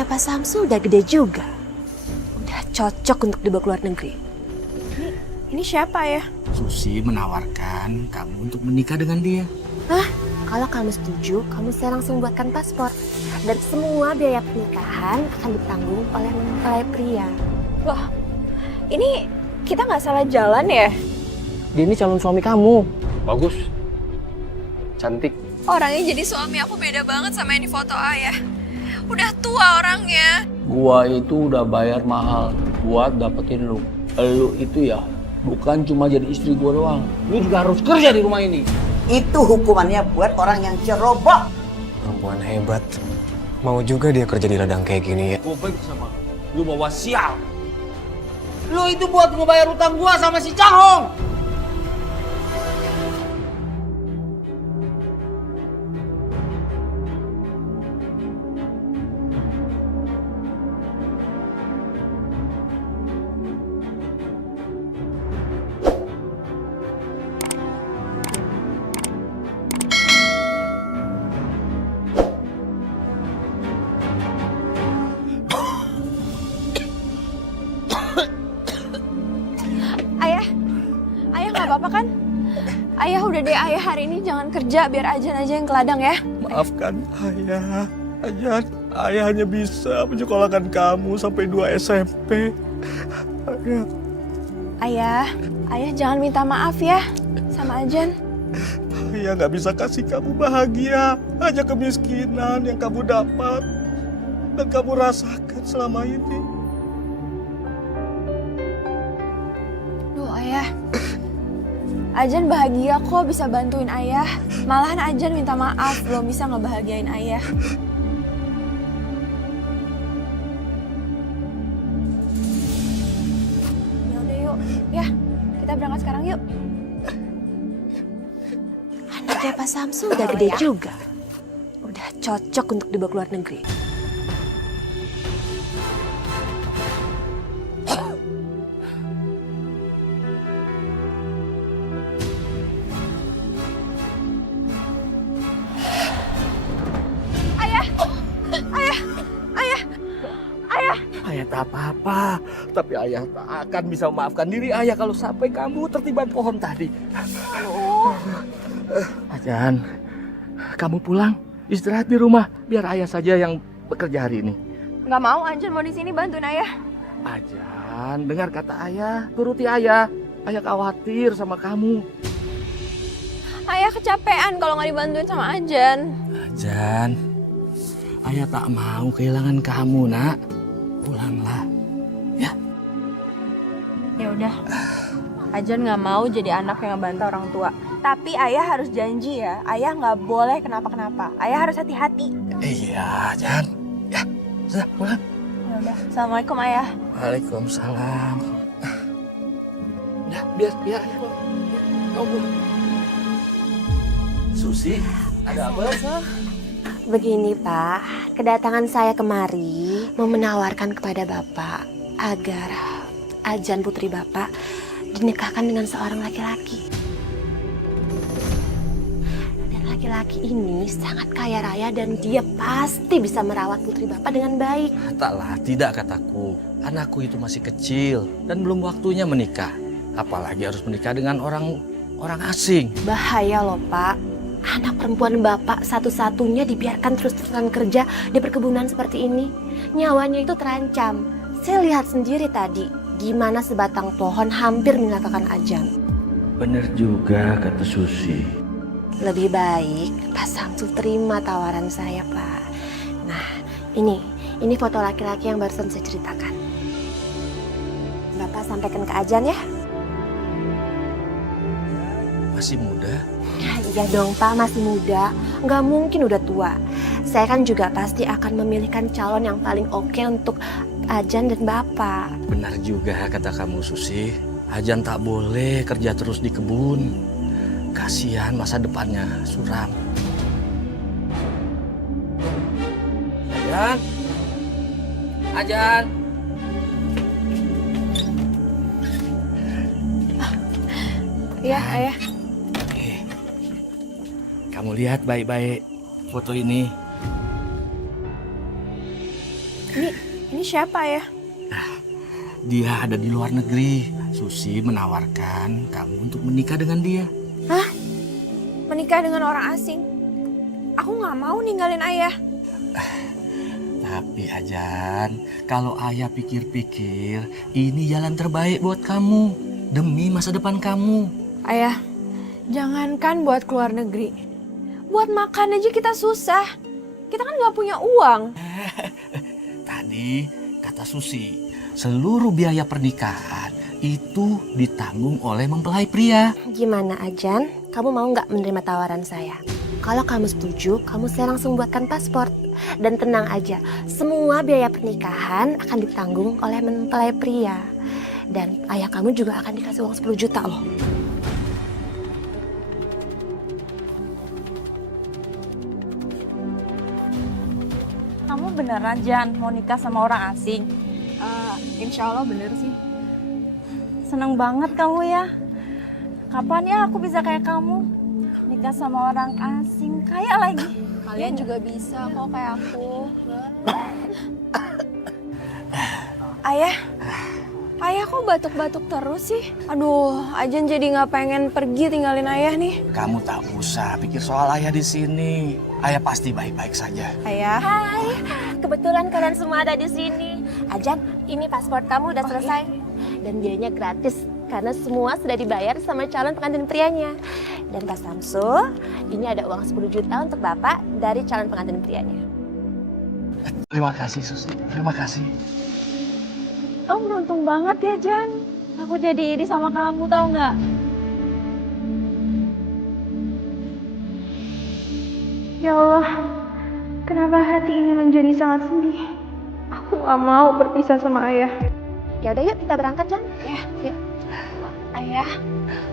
Anaknya Pak Samsul udah gede juga. Udah cocok untuk dibawa ke luar negeri. Ini siapa ya? Susi menawarkan kamu untuk menikah dengan dia. Hah? Kalau kamu setuju, kamu bisa langsung buatkan paspor. Dan semua biaya pernikahan akan ditanggung oleh mempelai pria. Wah, ini kita nggak salah jalan ya? Dia ini calon suami kamu. Bagus. Cantik. Orangnya jadi suami aku beda banget sama yang di foto ayah. Udah tua orangnya. Gua itu udah bayar mahal buat dapetin lu. Lu itu ya bukan cuma jadi istri gua doang. Lu juga harus kerja di rumah ini. Itu hukumannya buat orang yang ceroboh. Perempuan hebat. Mau juga dia kerja di ladang kayak gini ya. Gua baik sama lu bawa sial. Lu itu buat ngebayar utang gua sama si Cahong. Ayah nggak apa-apa kan? Ayah udah deh, ayah hari ini jangan kerja, biar Ajan aja yang ke ladang ya. Maafkan ayah, Ajan. Ayah hanya bisa menyekolahkan kamu sampai 2 SMP. Ayah jangan minta maaf ya sama Ajan. Ayah nggak bisa kasih kamu bahagia. Hanya kemiskinan yang kamu dapat dan kamu rasakan selama ini. Duh ayah, Ajan bahagia kok bisa bantuin ayah. Malahan Ajan minta maaf belum bisa ngebahagiain ayah. Ya udah yuk, ya kita berangkat sekarang yuk. Anaknya Pak Samsul udah gede juga. Udah cocok untuk dibawa ke luar negeri. Ayah tak apa-apa, tapi ayah tak akan bisa memaafkan diri ayah kalau sampai kamu tertiban pohon tadi. Ajan, kamu pulang, istirahat di rumah, biar ayah saja yang bekerja hari ini. Nggak mau, Ajan mau di sini bantuin ayah. Ajan, dengar kata ayah, turuti ayah. Ayah khawatir sama kamu. Ayah kecapean kalau nggak dibantuin sama Ajan. Ajan, ayah tak mau kehilangan kamu, nak. Pulanglah. Ya. Ya udah, Ajan nggak mau jadi anak yang ngebantah orang tua. Tapi ayah harus janji ya, ayah nggak boleh kenapa-kenapa. Ayah harus hati-hati. Iya, Ajan. Ya, sudah pulang. Ya udah, assalamualaikum ayah. Waalaikumsalam. Udah, biar ayah kamu pulang. Susi, ada apa? Begini Pak, kedatangan saya kemari mau menawarkan kepada Bapak agar Ajan putri Bapak dinikahkan dengan seorang laki-laki. Dan laki-laki ini sangat kaya raya dan dia pasti bisa merawat putri Bapak dengan baik. Taklah, tidak kataku. Anakku itu masih kecil dan belum waktunya menikah. Apalagi harus menikah dengan orang asing. Bahaya loh Pak. Anak perempuan Bapak satu-satunya dibiarkan terus-terusan kerja di perkebunan seperti ini. Nyawanya itu terancam. Saya lihat sendiri tadi gimana sebatang pohon hampir menyelakakan Ajan. Bener juga kata Susi. Lebih baik Pak Samsul terima tawaran saya Pak. Nah ini foto laki-laki yang barusan saya ceritakan. Bapak sampaikan ke Ajan ya. Masih muda. Iya dong Pak, masih muda, nggak mungkin udah tua. Saya kan juga pasti akan memilihkan calon yang paling oke untuk Ajan dan Bapak. Benar juga kata kamu Susi. Ajan tak boleh kerja terus di kebun. Kasihan masa depannya suram. Ajan. Ajan. Iya ayah. Kamu lihat baik-baik foto ini. Ini siapa ya? Dia ada di luar negeri. Susi menawarkan kamu untuk menikah dengan dia. Hah? Menikah dengan orang asing? Aku nggak mau ninggalin ayah. Tapi Ajan, kalau ayah pikir-pikir, ini jalan terbaik buat kamu. Demi masa depan kamu. Ayah, jangankan buat keluar negeri. Buat makan aja kita susah. Kita kan nggak punya uang. Tadi kata Susi, seluruh biaya pernikahan itu ditanggung oleh mempelai pria. Gimana Ajan? Kamu mau nggak menerima tawaran saya? Kalau kamu setuju, kamu saya langsung buatkan paspor. Dan tenang aja, semua biaya pernikahan akan ditanggung oleh mempelai pria. Dan ayah kamu juga akan dikasih uang 10 juta loh. Kamu beneran Jan mau nikah sama orang asing? Insya Allah bener sih. Seneng banget kamu ya. Kapan ya aku bisa kayak kamu? Nikah sama orang asing, kaya lagi. Kalian juga bisa kok kayak aku. Ayah kok batuk-batuk terus sih? Aduh, Ajan jadi nggak pengen pergi tinggalin ayah nih. Kamu tak usah pikir soal ayah di sini. Ayah pasti baik-baik saja. Ayah. Hai, kebetulan kalian semua ada di sini. Ajan, ini paspor kamu udah selesai. Dan biayanya gratis karena semua sudah dibayar sama calon pengantin prianya. Dan Pak Samsul, ini ada uang 10 juta untuk Bapak dari calon pengantin prianya. Terima kasih Susi, terima kasih. Kamu beruntung banget ya Jan. Aku jadi iri sama kamu tau nggak? Ya Allah, kenapa hati ini menjadi sangat sedih? Aku gak mau berpisah sama ayah. Ya udah yuk kita berangkat, Jan. Ya, yuk.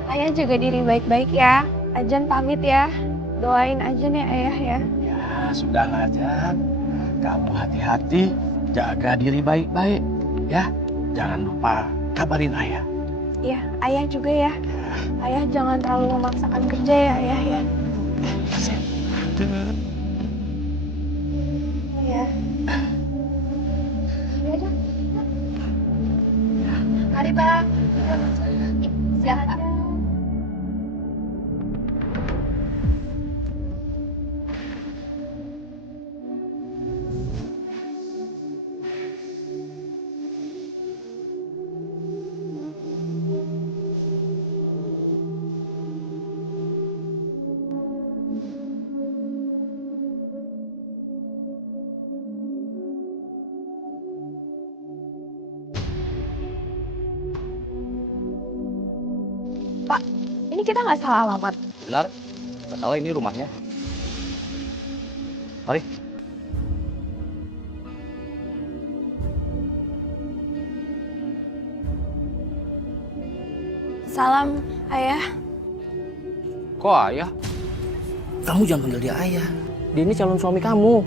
Ayah jaga diri baik-baik ya. Ajan pamit ya. Doain Ajan ya ayah ya. Ya sudahlah Jan, kamu hati-hati, jaga diri baik-baik ya. Jangan lupa kabarin ayah. Iya, ayah juga ya. Ayah jangan terlalu memaksakan kerja ya ayah ya. Ya. Mari, Pak. Silakan. Pak, ini kita nggak salah alamat. Benar? Nggak salah ini rumahnya. Mari. Salam, ayah. Kok ayah? Kamu jangan panggil dia ayah. Dia ini calon suami kamu.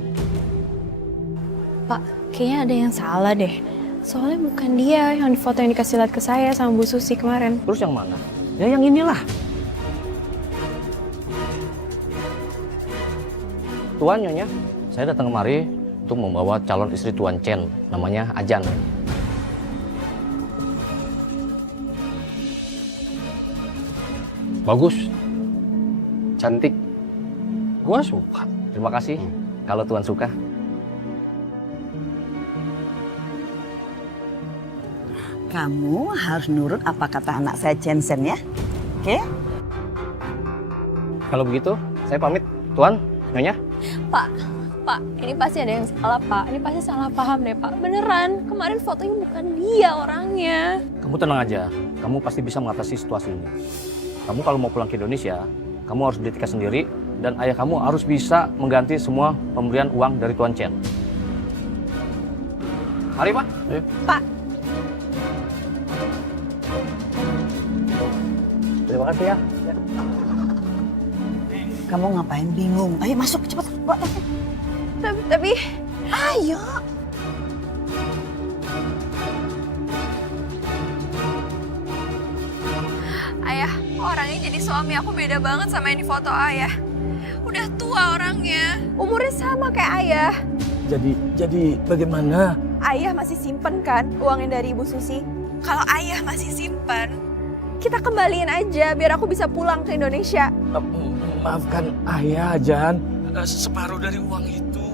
Pak, kayaknya ada yang salah deh. Soalnya bukan dia yang foto yang dikasih lihat ke saya sama Bu Susi kemarin. Terus yang mana? Ya yang inilah. Tuan Nyonya, saya datang kemari untuk membawa calon istri Tuan Chen, namanya Ajan. Bagus. Cantik. Gua suka. Terima kasih. Kalau Tuan suka. Kamu harus nurut apa kata anak saya Jensen ya. Oke? Kalau begitu, saya pamit. Tuan, Nyonya. Pak, ini pasti ada yang salah, Pak. Ini pasti salah paham deh, Pak. Beneran, kemarin fotonya bukan dia orangnya. Kamu tenang aja. Kamu pasti bisa mengatasi situasi ini. Kamu kalau mau pulang ke Indonesia, kamu harus beli tiket sendiri dan ayah kamu harus bisa mengganti semua pemberian uang dari Tuan Chen. Mari, Pak. Ayo. Pak. Terima kasih ya. Kamu ngapain bingung? Ayo masuk cepat. Bawa taksi. Tapi Ayo. ayah, orangnya jadi suami aku beda banget sama yang di foto ayah. Udah tua orangnya. Umurnya sama kayak ayah. Jadi bagaimana? Ayah masih simpen kan uangnya dari Ibu Susi? Kalau ayah masih simpen, kita kembaliin aja biar aku bisa pulang ke Indonesia. Maafkan ayah, Jan. Separuh dari uang itu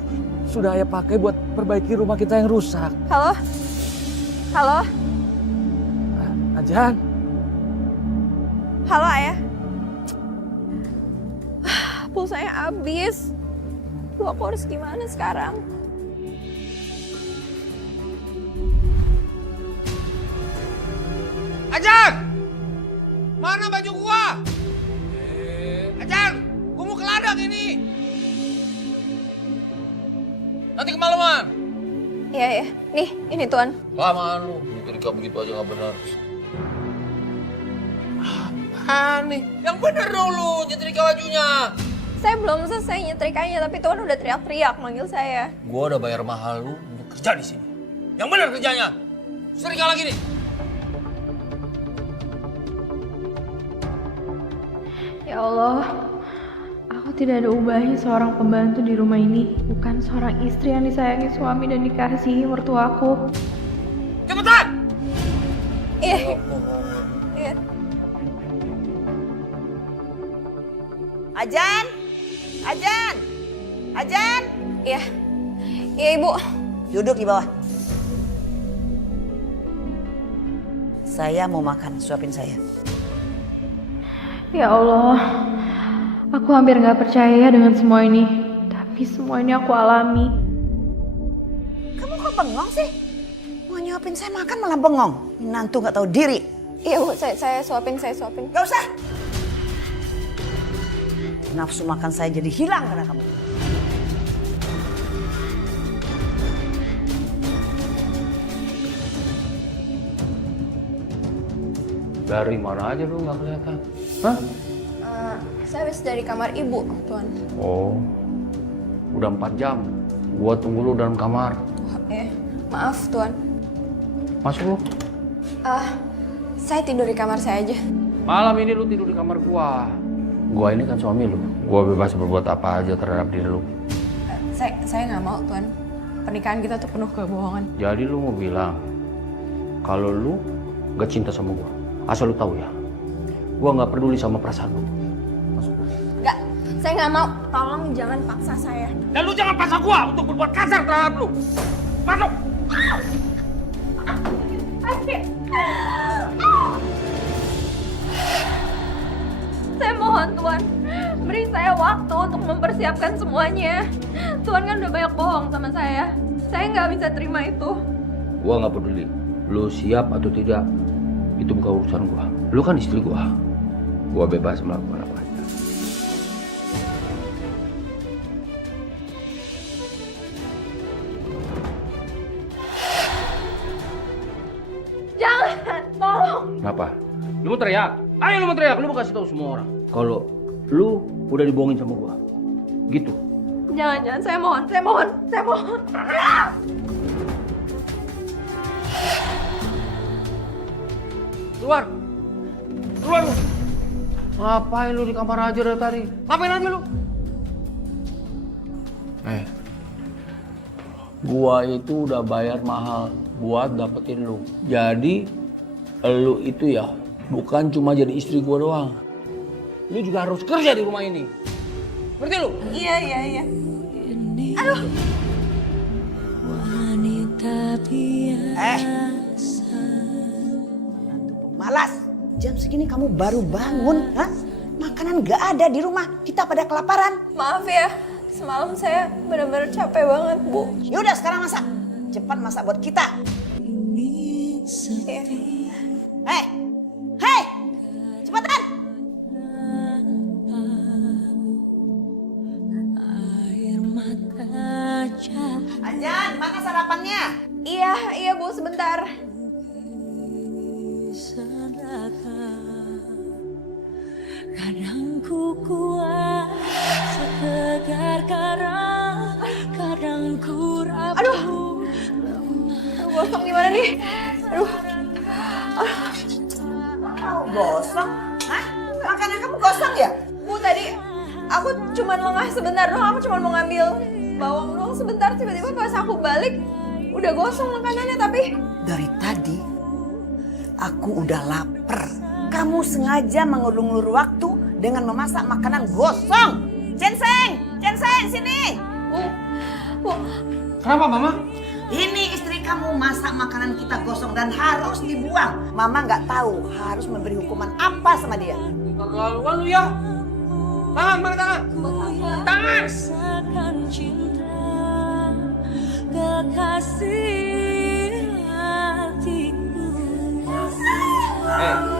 sudah ayah pakai buat perbaiki rumah kita yang rusak. Halo? Halo? Jan. Halo ayah? Pulsanya habis. Duh, aku harus gimana sekarang? Ajan! Mana baju gua? Ajan, gua mau ke ladang ini. Nanti kemalaman. Iya ya. Nih, ini Tuan. Lamaan lu, nyetrika begitu aja nggak benar. Nih, yang bener dong lu nyetrika bajunya. Saya belum selesai nyetrikanya, tapi Tuan udah teriak-teriak manggil saya. Gua udah bayar mahal lu untuk kerja di sini. Yang bener kerjanya. Setrika lagi nih. Ya Allah, aku tidak ada ubahnya seorang pembantu di rumah ini. Bukan seorang istri yang disayangi suami dan dikasihi mertuaku. Cepetan! Iya. Iya. Ajan! Ajan! Ajan! Iya. Iya, Ibu. Duduk di bawah. Saya mau makan, suapin saya. Ya Allah, aku hampir gak percaya dengan semua ini. Tapi semua ini aku alami. Kamu kok bengong sih? Mau nyuapin saya makan malah bengong. Menantu gak tahu diri. Iya, Bu. Saya suapin. Gak usah. Nafsu makan saya jadi hilang karena kamu. Dari mana aja lu nggak kelihatan? Hah? Saya habis dari kamar Ibu, Tuan. Oh, udah 4 jam. Gua tunggu lu dalam kamar. Maaf, Tuan. Masuk lu. Saya tidur di kamar saya aja. Malam ini lu tidur di kamar gua. Gua ini kan suami lu. Gua bebas berbuat apa aja terhadap diri lu. Saya nggak mau, Tuan. Pernikahan kita tuh penuh kebohongan. Jadi lu mau bilang kalau lu gak cinta sama gua. Asal lu tahu ya, gua nggak peduli sama perasaan lu. Masuk. Nggak, saya nggak mau. Tolong jangan paksa saya. Dan lu jangan paksa gua untuk berbuat kasar terhadap lu. Masuk! Saya mohon, Tuan. Beri saya waktu untuk mempersiapkan semuanya. Tuan kan udah banyak bohong sama saya. Saya nggak bisa terima itu. Gua nggak peduli. Lu siap atau tidak, itu bukan urusan gua. Lu kan istri gua. Gua bebas melakukan apa aja. Jangan, tolong. Kenapa? Lu mau teriak? Ayo lu mau teriak, lu mau kasih tahu semua orang. Kalau lu udah dibohongin sama gua. Gitu. Jangan, saya mohon. Keluar lu. Ngapain lu di kamar aja dari tadi? Ngapain aja lu? Gua itu udah bayar mahal buat dapetin lu. Jadi lu itu ya bukan cuma jadi istri gua doang. Lu juga harus kerja di rumah ini. Ngerti lu? Iya. Aduh. Menantu pemalas. Jam segini kamu baru bangun, hah? Makanan gak ada di rumah. Kita pada kelaparan. Maaf ya, semalam saya benar-benar capek banget, Bu. Yaudah sekarang masak. Cepat masak buat kita. Iya. Hei, cepetan. Ajan, mana sarapannya? Iya Bu, sebentar. Kadang ku kuat setegar karang, kadang ku rapuh. Aduh, gosong gimana nih? Aduh. Gosong? Hah? Makanan kamu gosong ya? Bu, tadi aku cuma lengah sebentar doang. Aku cuma mau ngambil bawang doang sebentar. Tiba-tiba pas aku balik, Udah gosong makanannya tapi... Dari tadi aku udah lapar. Kamu sengaja mengulur-ulur waktu dengan memasak makanan gosong. Jenseng, sini. Bu, Kenapa, Mama? Ini istri kamu masak makanan kita gosong dan harus dibuang. Mama nggak tahu harus memberi hukuman apa sama dia. Keterlaluan lu ya. Tangan, mana tangan? Tangan! Rasakan cinta kekasih hatiku. Lu.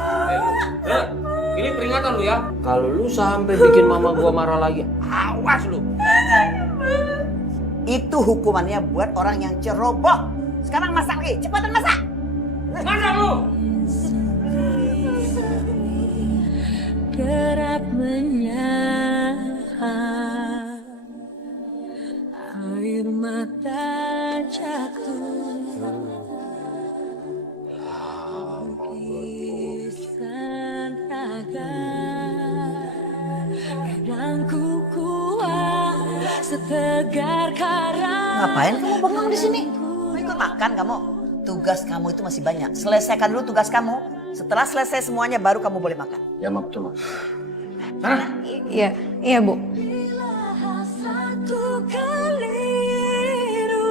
Ini peringatan lu ya. Kalau lu sampai bikin mama gua marah lagi, Awas lu. Itu hukumannya buat orang yang ceroboh. Sekarang masak lagi, cepetan masak. Masak lu. Kerap menyahar air mata jatuh lukisan raga kadang ku kuat setegar karang. Ngapain kamu bengong di sini? Mau ikut makan kamu? Tugas kamu itu masih banyak. Selesaikan dulu tugas kamu. Setelah selesai semuanya baru kamu boleh makan. ya mak betul mak. Iya Bu. Satu keliru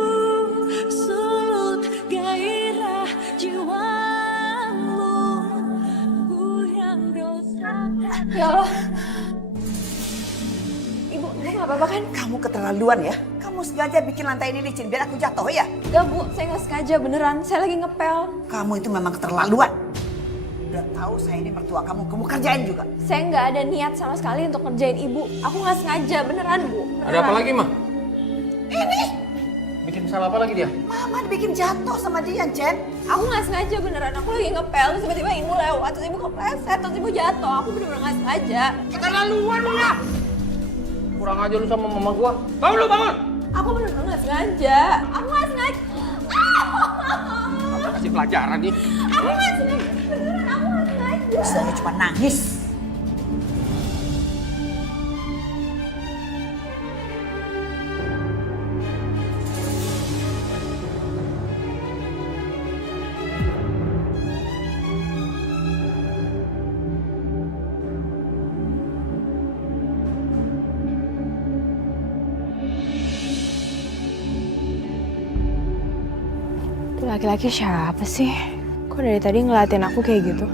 sulut gairah jiwamu goyang dosa. Ya Allah. Ibu nggak apa-apa kan? Kamu keterlaluan ya. Kamu sengaja bikin lantai ini licin biar aku jatuh ya. Enggak Bu, saya nggak sengaja beneran. Saya lagi ngepel. Kamu itu memang keterlaluan. Udah tahu saya ini mertua kamu kerjain juga. Saya nggak ada niat sama sekali untuk ngerjain ibu. Aku nggak sengaja, beneran Bu. Beneran. Ada apa lagi, Mah? Ini Bikin salah apa lagi dia? mama bikin jatuh sama dia, Jen. Aku nggak sengaja beneran. Aku lagi ngepel, terus tiba-tiba ibu lewat, terus ibu kepleset, terus ibu jatuh. Aku bener-bener nggak sengaja. Keterlaluan lu ya. Kurang aja lu sama mama gua. Bangun lu, bangun. Aku bener-bener nggak sengaja. Aku nggak sengaja. Apa kasih pelajaran nih? Aku nggak sengaja. Beneran, aku nggak sengaja. Saya cuma nangis. Itu laki-laki siapa sih? Kok dari tadi ngeliatin aku kayak gitu?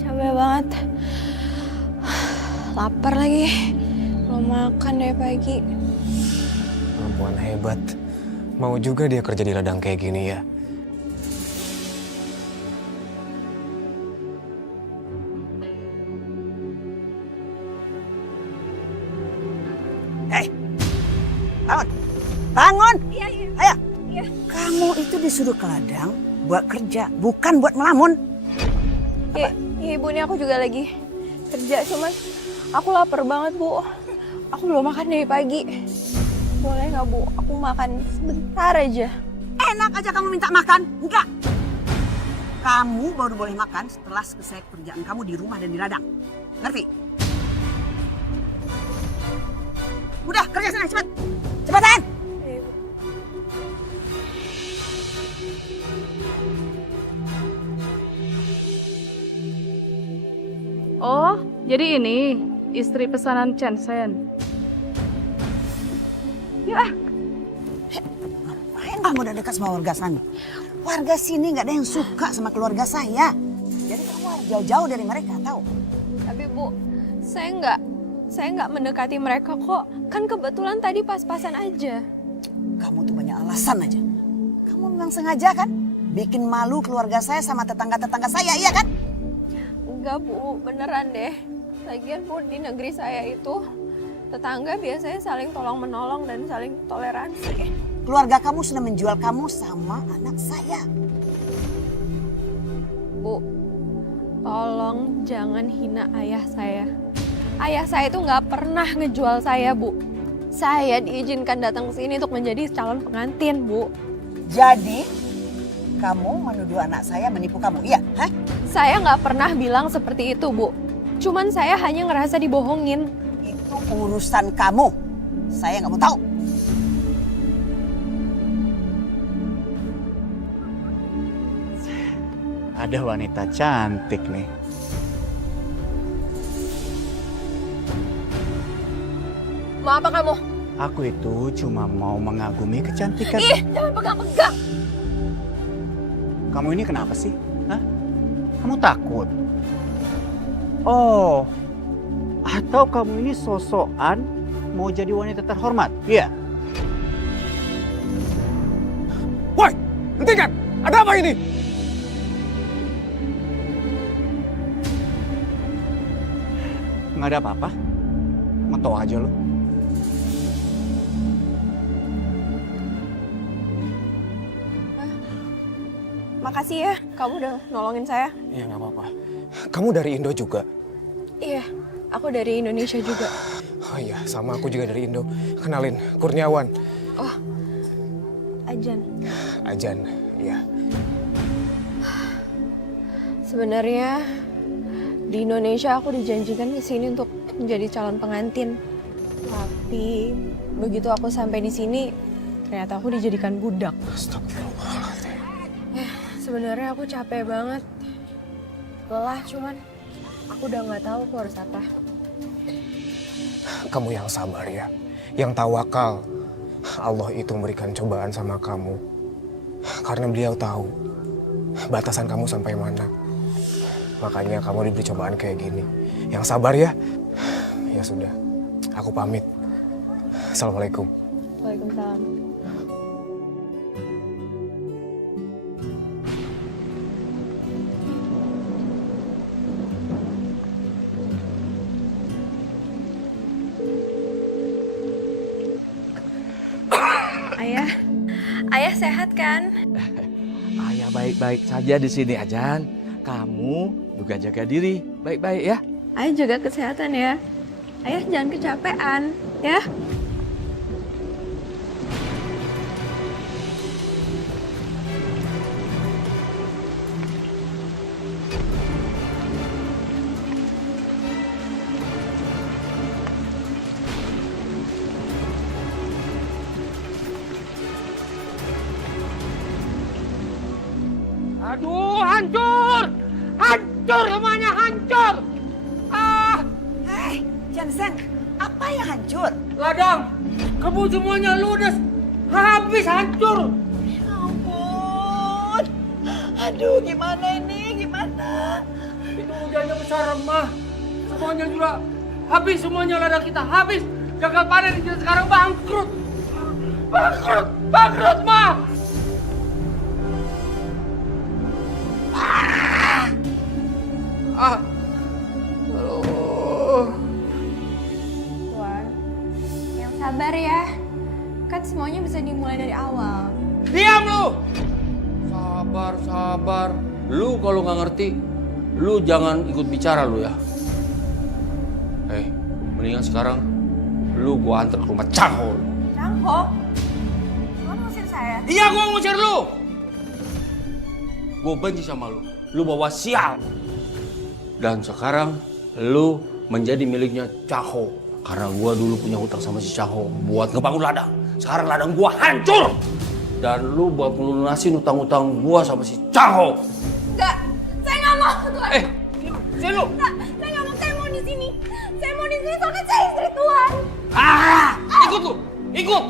Capek banget. Lapar lagi. Belum makan dari pagi. Perempuan hebat. Mau juga dia kerja di ladang kayak gini ya. Hei, bangun, bangun. Iya. Ayo. Kamu itu disuruh ke ladang buat kerja, bukan buat melamun. Iya, Ibu, ini aku juga lagi kerja, cuman aku lapar banget, Bu. Aku belum makan dari pagi. Boleh nggak, Bu? Aku makan sebentar aja. Enak aja kamu minta makan, enggak? Kamu baru boleh makan setelah selesai kerjaan kamu di rumah dan di ladang. Ngerti? Udah, kerja sana, cepet. Cepetan! Oh, jadi ini istri pesanan Chen Sen. Ya, Ngapain kamu udah dekat sama warga sana? Warga sini nggak ada yang suka sama keluarga saya. Jadi kamu harus jauh-jauh dari mereka, tahu? Tapi Bu, saya nggak mendekati mereka kok. Kan kebetulan tadi pas-pasan aja. Kamu tuh banyak alasan aja. Kamu memang sengaja kan? Bikin malu keluarga saya sama tetangga-tetangga saya, iya kan? Enggak Bu, beneran deh. Lagian Bu, di negeri saya itu tetangga biasanya saling tolong-menolong dan saling toleransi. Keluarga kamu sudah menjual kamu sama anak saya. Bu, tolong jangan hina ayah saya. Ayah saya itu nggak pernah ngejual saya, Bu. Saya diizinkan datang ke sini untuk menjadi calon pengantin, Bu. Jadi, kamu menuduh anak saya menipu kamu, iya? Hah? Saya nggak pernah bilang seperti itu, Bu. Cuman saya hanya ngerasa dibohongin. Itu urusan kamu. Saya nggak mau tahu. Ada wanita cantik nih. Mau apa kamu? Aku itu cuma mau mengagumi kecantikan. Ih, jangan pegang-pegang. Kamu ini kenapa sih? Hah? Kamu takut? Oh, atau kamu ini sosokan mau jadi wanita terhormat? Iya. Woi, hentikan! Ada apa ini? Nggak ada apa-apa. Ngetau aja lo. Makasih ya, kamu udah nolongin saya. Ya nggak apa-apa. Kamu dari Indo juga? Iya, aku dari Indonesia juga. Oh iya, sama aku juga dari Indo. Kenalin, Kurniawan. Oh, Ajan. Ajan, iya. Sebenarnya di Indonesia aku dijanjikan ke sini untuk menjadi calon pengantin. Tapi begitu aku sampai di sini, ternyata aku dijadikan budak. Astagfirullahaladzim. Sebenarnya aku capek banget. Lelah cuman aku udah nggak tahu aku harus apa. Kamu yang sabar ya, yang tawakal. Allah itu memberikan cobaan sama kamu. Karena beliau tahu batasan kamu sampai mana. Makanya kamu diberi cobaan kayak gini. Yang sabar ya. Ya sudah, aku pamit. Assalamualaikum. Waalaikumsalam. Ayah sehat kan? Ayah baik-baik saja di sini, Ajan. Kamu juga jaga diri, baik-baik ya. Ayah jaga kesehatan ya. Ayah jangan kecapean, ya. Aduh, hancur! Hancur semuanya, hancur! Hei, Jansen, apa yang hancur? Ladang, kebun semuanya ludes, habis hancur. Ya ampun. Aduh, gimana ini? Gimana? Itu hujannya besar, Mah. Semuanya juga habis, semuanya ladang kita habis. Gagal panen kita sekarang bangkrut. Bangkrut, bangkrut, Mah. Tuan, yang sabar ya. Kan semuanya bisa dimulai dari awal. Diam lu! Sabar, sabar. Lu kalau nggak ngerti, lu jangan ikut bicara lu ya. Mendingan sekarang lu gua antar ke rumah Cangho. Cangho? Lo ngusir saya? Iya, gua ngusir lu. Gua benci sama lu. Lu bawa sial. Dan sekarang lu menjadi miliknya Cangho. Karena gua dulu punya hutang sama si Cangho buat ngebangun ladang. Sekarang ladang gua hancur. Dan lu buat ngelunasin hutang-hutang gua sama si Cangho. Enggak, saya nggak mau, Tuan. Sini lu. Enggak, saya nggak mau, saya mau di sini. Saya mau di sini soalnya saya istri Tuan. Ikut lu, ikut.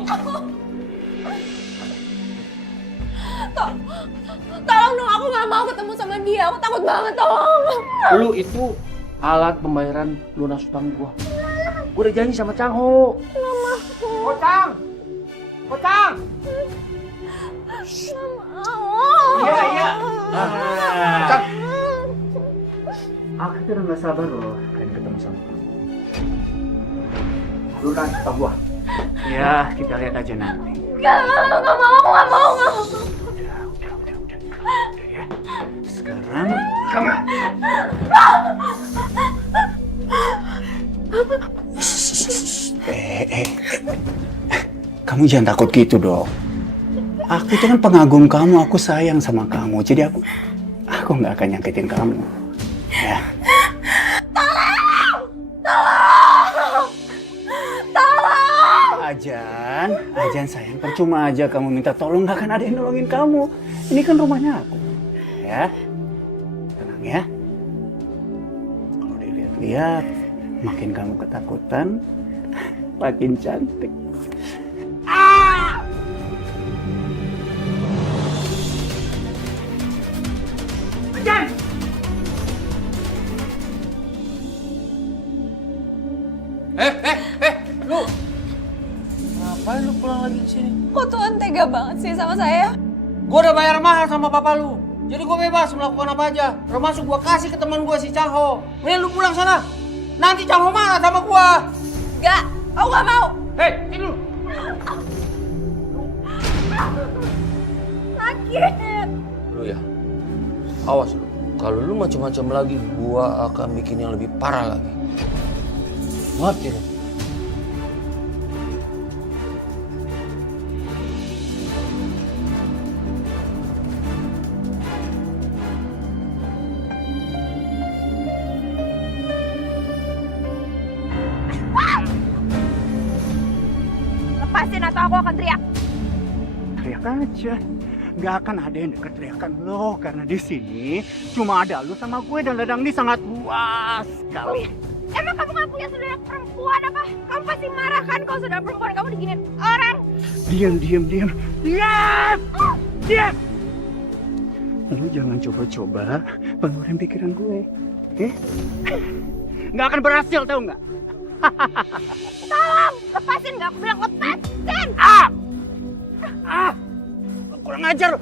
Tolong dong, aku nggak mau ketemu sama dia. Aku takut banget, tolong. Lu itu alat pembayaran lunas hutang gua. Gua udah janji sama Cangho. Nggak mau. Kocang! Kocang! Iya, iya. Kocang! Aku tuh udah gak sabar loh pengen ketemu sama kamu. Lunas hutang gua. Ya, kita lihat aja nanti. Nggak mau, aku nggak mau. Udah ya. Sekarang kamu. Kamu jangan takut gitu dong. Aku itu kan pengagum kamu, aku sayang sama kamu. Jadi aku nggak akan nyakitin kamu. Ya. Tolong! Ajan sayang, percuma aja kamu minta tolong, gak akan ada yang nolongin kamu. Ini kan rumahnya aku. Ya, tenang ya. Kalau dilihat-lihat, makin kamu ketakutan, makin cantik. Ajan! Lu ngapain lu pulang lagi ke sini? Kok Tuhan tega banget sih sama saya? Gua udah bayar mahal sama papa lu. Jadi gua bebas melakukan apa aja. Termasuk gua kasih ke teman gua si Cangho. Mending lu pulang sana. Nanti Cangho marah sama gua. Gak, aku gak mau. Hei, ini lu. Sakit. Lu ya. Awas lu. Kalau lu macam-macam lagi, gua akan bikin yang lebih parah lagi. Ngerti lu? Lepasin atau aku akan teriak. Teriak aja. Gak akan ada yang deket teriakan lo, karena di sini cuma ada lu sama gue dan ladang ini sangat luas sekali. Emang kamu gak punya saudara perempuan apa? Kamu pasti marah kan kalau saudara perempuan kamu diginiin orang. Diam. Lu jangan coba-coba pengeluarin pikiran gue. Gak akan berhasil, tau gak? Tolong, lepasin gak? Aku bilang lepasin. Kurang ajar lu.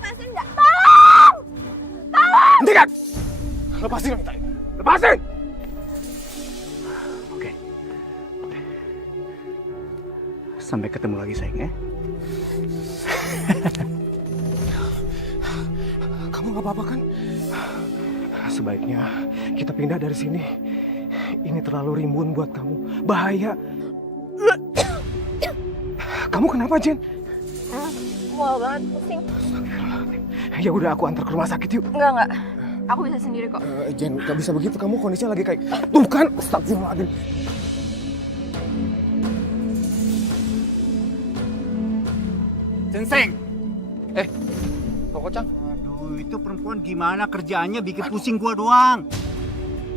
Lepasin gak? Tolong. Hentikan! Lepasin, minta. Lepasin! Oke. Sampai ketemu lagi sayang ya. Kamu gak apa-apa kan? Sebaiknya kita pindah dari sini. Ini terlalu rimbun buat kamu. Bahaya. Kamu kenapa, Jen? Mual banget, pusing. Ya udah, aku antar ke rumah sakit yuk. Enggak. Aku bisa sendiri kok. Jen, gak bisa begitu. Kamu kondisinya lagi kayak... Tuh kan, astagfirullahaladzim. Senseng. Kocang. Aduh, itu perempuan gimana kerjaannya bikin pusing gua doang.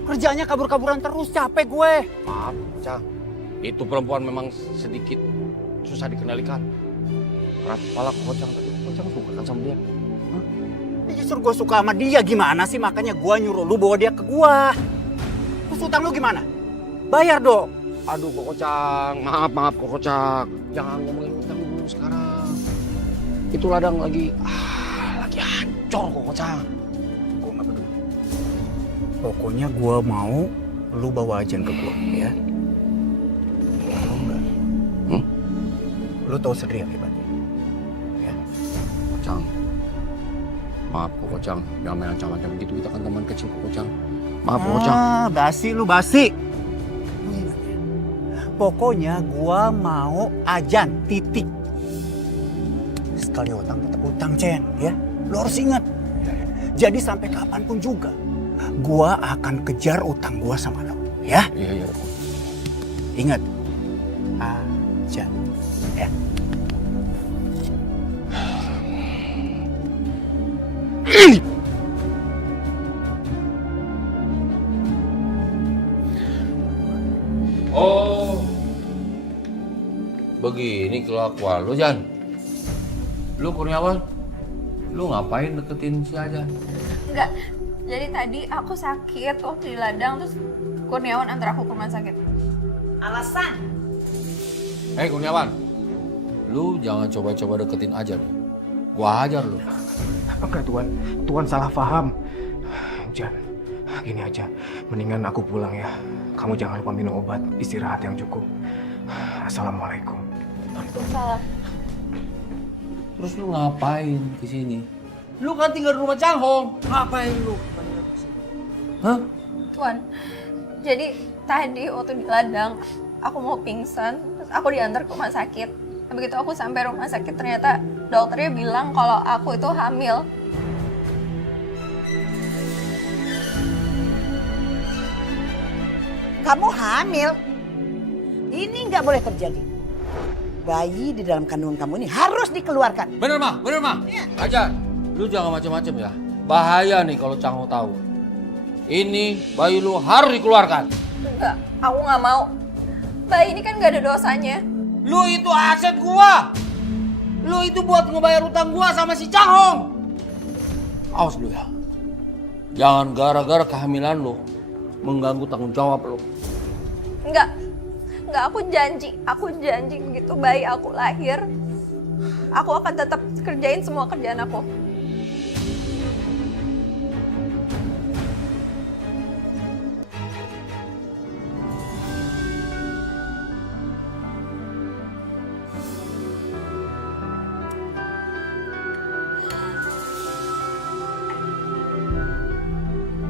Kerjanya kabur-kaburan terus, capek gue. Maaf, Cang. Itu perempuan memang sedikit susah dikendalikan. Keras kepala Kocang tadi. Kocang suka kan sama dia. Justru gue suka sama dia, gimana sih? Makanya gue nyuruh lu bawa dia ke gua. Terus utang lu gimana? Bayar dong. Aduh, Kocang. Maaf, Kocang. Jangan ngomongin utang dulu sekarang. Itu ladang lagi hancur, Kocang. Gue gak peduli. Pokoknya gue mau lu bawa Ajan ke gue, ya. Kalau enggak, lu tahu sendiri akibatnya. Ya. Kocang. Maaf, Kocang. Jangan main macam-macam gitu. Kita kan teman kecil, Kocang. Maaf, Kocang. Basi lu, basi. Lu ingat ya? Pokoknya gue mau Ajan, titik. Sekali utang tetap utang, Cen, ya. Lu harus ingat. Jadi sampai kapanpun juga, gua akan kejar utang gua sama lo, ya? Iya. Ingat, Ajan, ya. Oh, begini kelakuan lu, Jan. Lu Kurniawan, lu ngapain deketin si Ajan? Enggak. Jadi tadi aku sakit waktu di ladang, terus Kurniawan antar aku ke rumah sakit. Alasan? Hei Kurniawan, lu jangan coba-coba deketin Ajan. Gua hajar lu. Enggak, Tuan. Tuan salah paham. Jan, gini aja. Mendingan aku pulang ya. Kamu jangan lupa minum obat, istirahat yang cukup. Assalamualaikum. Waalaikumsalam. Terus lu ngapain di sini? Lu kan tinggal di rumah Changhong. Ngapain lu? Hah? Tuan, jadi tadi waktu di ladang, aku mau pingsan, terus aku diantar ke rumah sakit. Begitu aku sampai rumah sakit, ternyata dokternya bilang kalau aku itu hamil. kamu hamil. Ini nggak boleh terjadi. Bayi di dalam kandungan kamu ini harus dikeluarkan. Bener mah, bener mah. Ajar, lu jangan macam-macam ya. Bahaya nih kalau Cangho tahu. Ini bayi lu harus dikeluarkan. Enggak, aku nggak mau. Bayi ini kan nggak ada dosanya. Lu itu aset gua. Lu itu buat ngebayar utang gua sama si Cangho. Awas lu ya. Jangan gara-gara kehamilan lu mengganggu tanggung jawab lu. Enggak, aku janji begitu bayi aku lahir, aku akan tetap kerjain semua kerjaan aku.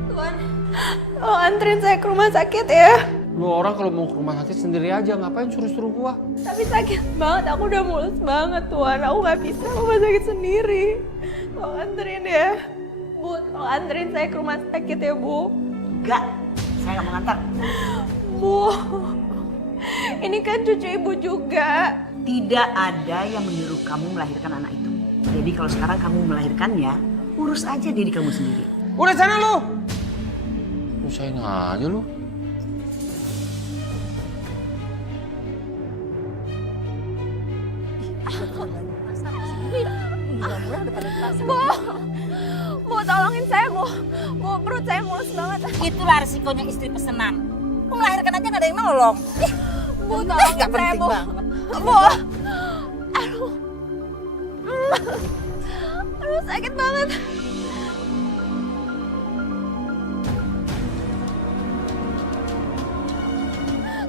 Tuan, tolong anterin saya ke rumah sakit ya. Lu orang kalau mau ke rumah sakit sendiri aja, ngapain suruh-suruh gua? Tapi sakit banget, aku udah mulus banget Tuan. Aku gak bisa ke rumah sakit sendiri. Tolong anterin ya. Bu, tolong anterin saya ke rumah sakit ya Bu. Enggak, saya nggak mau ngantar. Bu, ini kan cucu ibu juga. Tidak ada yang menyuruh kamu melahirkan anak itu. Jadi kalau sekarang kamu melahirkannya, urus aja diri kamu sendiri. Udah sana lu! Usahain aja lu. Bu, tolongin saya Bu. Bu, perut saya mulus banget. Itulah resikonya istri pesenan. Mau melahirkan aja nggak ada yang nolong. Bu, tolongin Nggak saya penting Bu. banget. Bu, aduh, aduh sakit banget.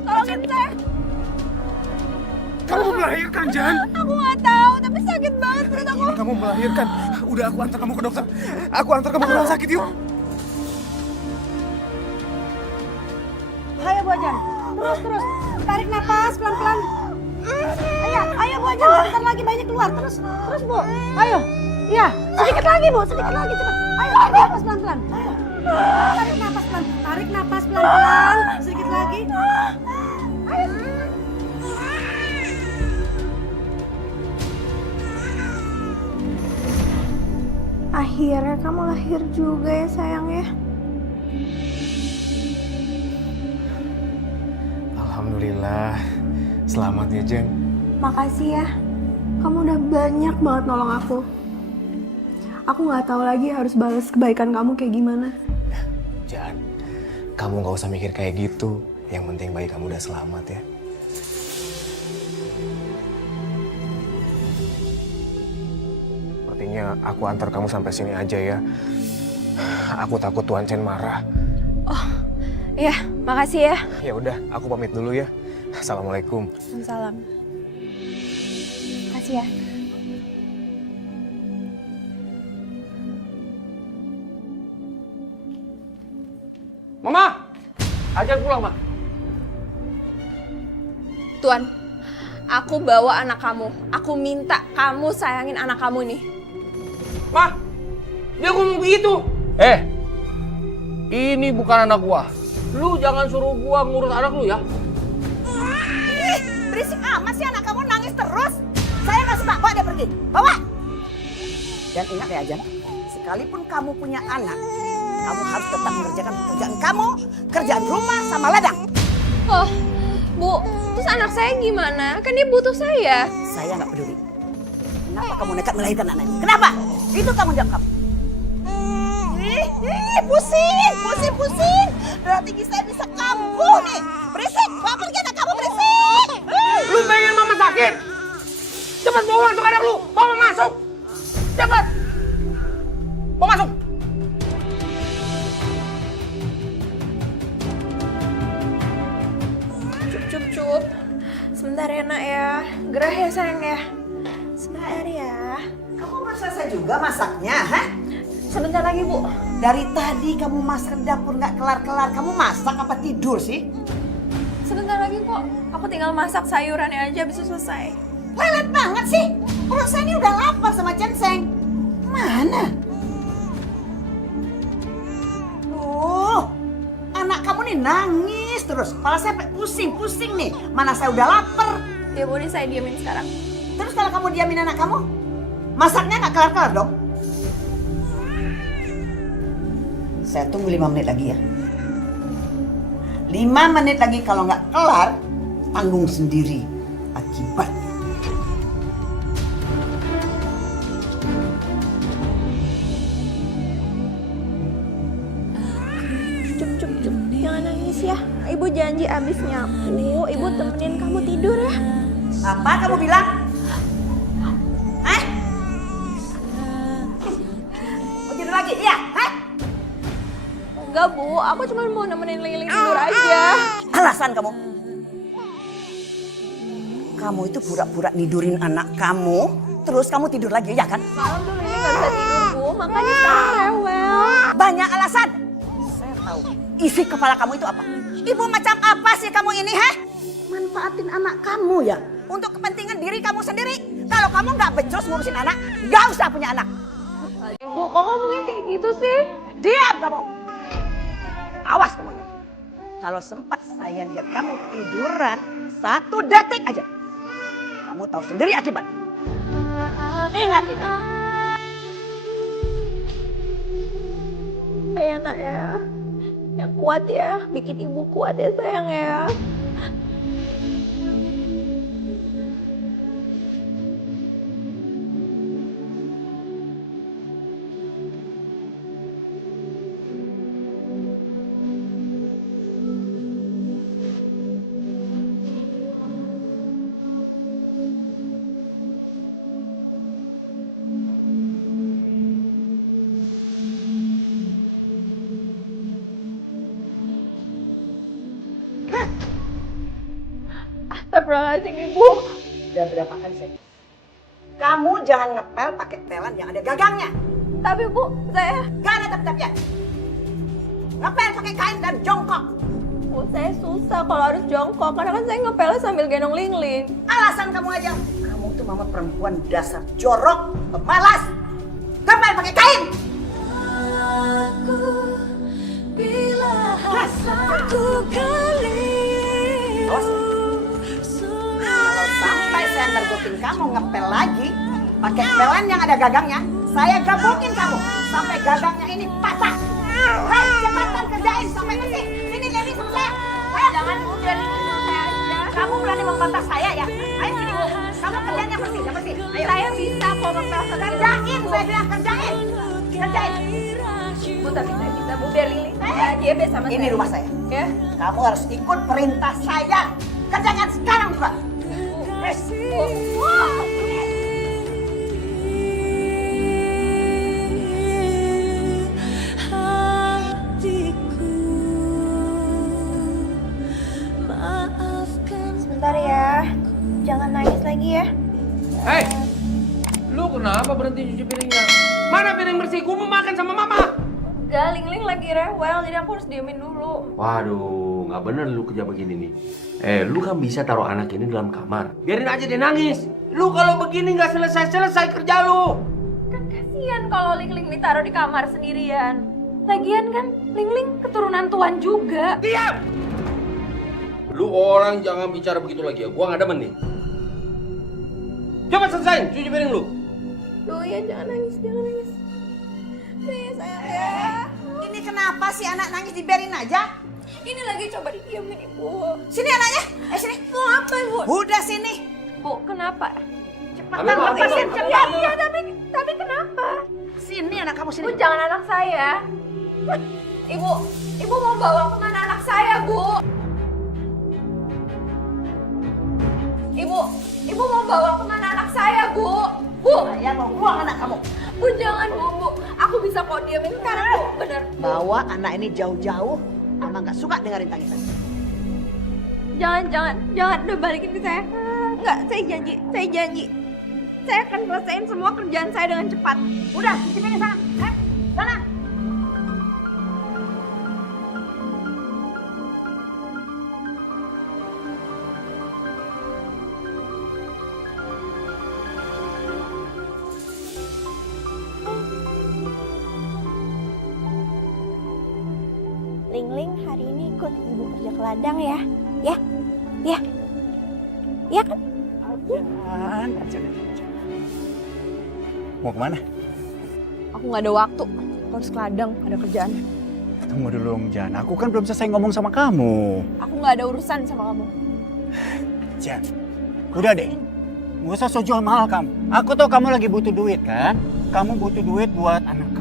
Tolongin saya. Kamu melahirkan, Jan? Aku nggak tahu, tapi sakit banget perut aku. Kamu melahirkan. Udah, aku antar kamu ke dokter. Aku antar kamu ke rumah sakit, yuk. Ayo Bu Ajan, terus. Tarik napas pelan-pelan. Ayo Bu Ajan, sebentar lagi bayinya keluar. Terus Bu, ayo. Iya, sedikit lagi Bu, sedikit lagi cepat. Ayo, tarik napas pelan-pelan. Ayo. Tarik napas pelan-pelan. Sedikit lagi. Ayo. Akhirnya kamu lahir juga ya sayang ya. Alhamdulillah. Selamat ya, Jen. Makasih ya. Kamu udah banyak banget nolong aku. Aku nggak tahu lagi harus balas kebaikan kamu kayak gimana. Jan, kamu nggak usah mikir kayak gitu. Yang penting bayi kamu udah selamat ya. Sepertinya aku antar kamu sampai sini aja ya. Aku takut Tuan Chen marah. Oh, iya, makasih ya. Ya udah, aku pamit dulu ya. Assalamualaikum. Salam. Makasih ya. Mama! Ajar pulang, Ma. Tuan, aku bawa anak kamu. Aku minta kamu sayangin anak kamu ini. Ma! Dia ngomong begitu. Ini bukan anak gua. Lu jangan suruh gua ngurus anak lu ya. Ih, berisik amat sih anak kamu nangis terus. Saya nggak suka, bawa dia pergi. Bawa! Dan ingat ya Ajan, sekalipun kamu punya anak, kamu harus tetap mengerjakan pekerjaan kamu, kerjaan rumah sama ladang. Oh, Bu, terus anak saya gimana? Kan dia butuh saya. Saya nggak peduli. Kenapa kamu nekat melahirkan anak ini? Kenapa? Itu tanggung jawab kamu. Pusing. Darah tinggi saya bisa kambuh nih. Berisik, bawa pergi anak kamu berisik. Lu pengen mama sakit? Cepat bawa masuk anak lu. Bawa masuk. Cepat. Bawa masuk. Cup. Sebentar ya nak ya. Gerah ya sayang ya. Sebentar ya. Kamu belum selesai juga masaknya, hah? Sebentar lagi Bu. Dari tadi kamu masak di dapur nggak kelar-kelar. Kamu masak apa tidur sih? Sebentar lagi kok. Aku tinggal masak sayurannya aja bisa selesai. Lelet banget sih. Perut saya ini udah lapar sama Censeng. Mana? Anak kamu nih nangis terus. terus. Kepala saya pusing nih. Mana saya udah lapar. Ya Bu, ini saya diamin sekarang. Terus kalau kamu diamin anak kamu, masaknya nggak kelar-kelar dong? Saya tunggu 5 menit lagi ya. 5 menit lagi kalau nggak kelar, tanggung sendiri akibatnya. Cup. Jangan nangis ya. Ibu janji abis nyapu, Ibu temenin kamu tidur ya. Apa kamu bilang? Hah? Mau tidur lagi? Iya? Hah? Enggak Bu, aku cuma mau nemenin Liling tidur aja. Alasan kamu? Kamu itu pura-pura nidurin anak kamu, terus kamu tidur lagi, ya kan? Malam tuh Liling gak bisa tidur Bu, makanya sekarang rewel. Banyak alasan. Saya tahu. Isi kepala kamu itu apa? Ibu macam apa sih kamu ini, heh? Manfaatin anak kamu ya? Untuk kepentingan diri kamu sendiri. Kalau kamu nggak becus ngurusin anak, nggak usah punya anak. Bu, kok ngomongnya kayak gitu sih? Diam kamu. Awas kamu. Kalau sempat saya lihat kamu tiduran 1 detik aja, kamu tahu sendiri akibat. Ingat itu. Sayang nak ya. Yang kuat ya, bikin ibu kuat ya sayang ya. Astagfirullahaladzim Ibu. Udah berapa kali saya? Kamu jangan ngepel pakai pelan yang ada gagangnya. Tapi Bu, saya... Gak ada tapi-tapian. Ngepel pakai kain dan jongkok. Bu, saya susah kalau harus jongkok karena kan saya ngepelnya sambil gendong Ling. Alasan kamu aja. Kamu tuh mama perempuan dasar jorok, pemalas. Ngepel pakai kain. Aku bila hasratku kali. Awas. Kalau sampai saya mergokin kamu ngepel lagi, pakai pelan yang ada gagangnya, saya gabukin kamu sampai gagangnya ini patah. Hai, cepetan kerjain sampai bersih. Sini Leni sama saya. Ayo. Jangan Bu, biar Ling sama saya aja. Kamu berani membantah saya ya? Ayo sini Bu. Kamu kerjanya bersih, ya bersih. Ayo. Saya bisa kok ngepel sekali. Kerjain, saya bilang kerjain. Kerjain. Bu, tapi saya bisa Bu, biar Liling sama aja ya biar sama saya. Ini rumah saya. Ya. Kamu harus ikut perintah saya. Kerjakan sekarang juga. Sebentar ya. Jangan nangis lagi ya. Hei, lu kenapa berhenti cuci piringnya? Mana piring bersih? Gue mau makan sama mama. Enggak, Ling lagi rewel, jadi aku harus diemin dulu. Waduh, nggak bener lu kerja begini nih. Lu kan bisa taruh anak ini dalam kamar. Biarin aja dia nangis. Lu kalau begini nggak selesai kerja lu. Kan kasihan kalau Ling ditaruh di kamar sendirian. Lagian kan Ling keturunan tuan juga. Diam! Lu orang jangan bicara begitu lagi ya. Gua nggak demen nih. Coba selesain cuci piring lu. Duh ya, jangan nangis. Please, sayang ya. Ini kenapa sih anak nangis dibiarin aja? Ini lagi coba didiemin Ibu. Sini anaknya. Sini. Mau apa Ibu? Udah sini. Bu, kenapa? Cepetan lepasin cepat. Iya, tapi kenapa? Sini anak kamu sini. Bu, jangan anak saya. Ibu mau bawa kemana anak saya, Bu? Ibu mau bawa kemana anak saya, Bu? Bu, Saya mau buang anak kamu. Bu jangan, Bu. Aku bisa kok diamin sekarang, Bu. Bener. Bawa anak ini jauh-jauh. Mama nggak suka dengerin tangisan. Jangan. Udah balikin ke saya. Enggak, saya janji. Saya akan selesaiin semua kerjaan saya dengan cepat. Udah, cuci piring sana. Sana. Ling, hari ini ikut ibu kerja ke ladang ya. Ya, ya, ya kan? Ajan. Mau kemana? Aku nggak ada waktu. Aku harus ke ladang, ada kerjaan. Tunggu dulu, Om Jan. Aku kan belum selesai ngomong sama kamu. Aku nggak ada urusan sama kamu. Jan, udah deh. Nggak usah so jual mahal kamu. Aku tahu kamu lagi butuh duit kan? Kamu butuh duit buat anak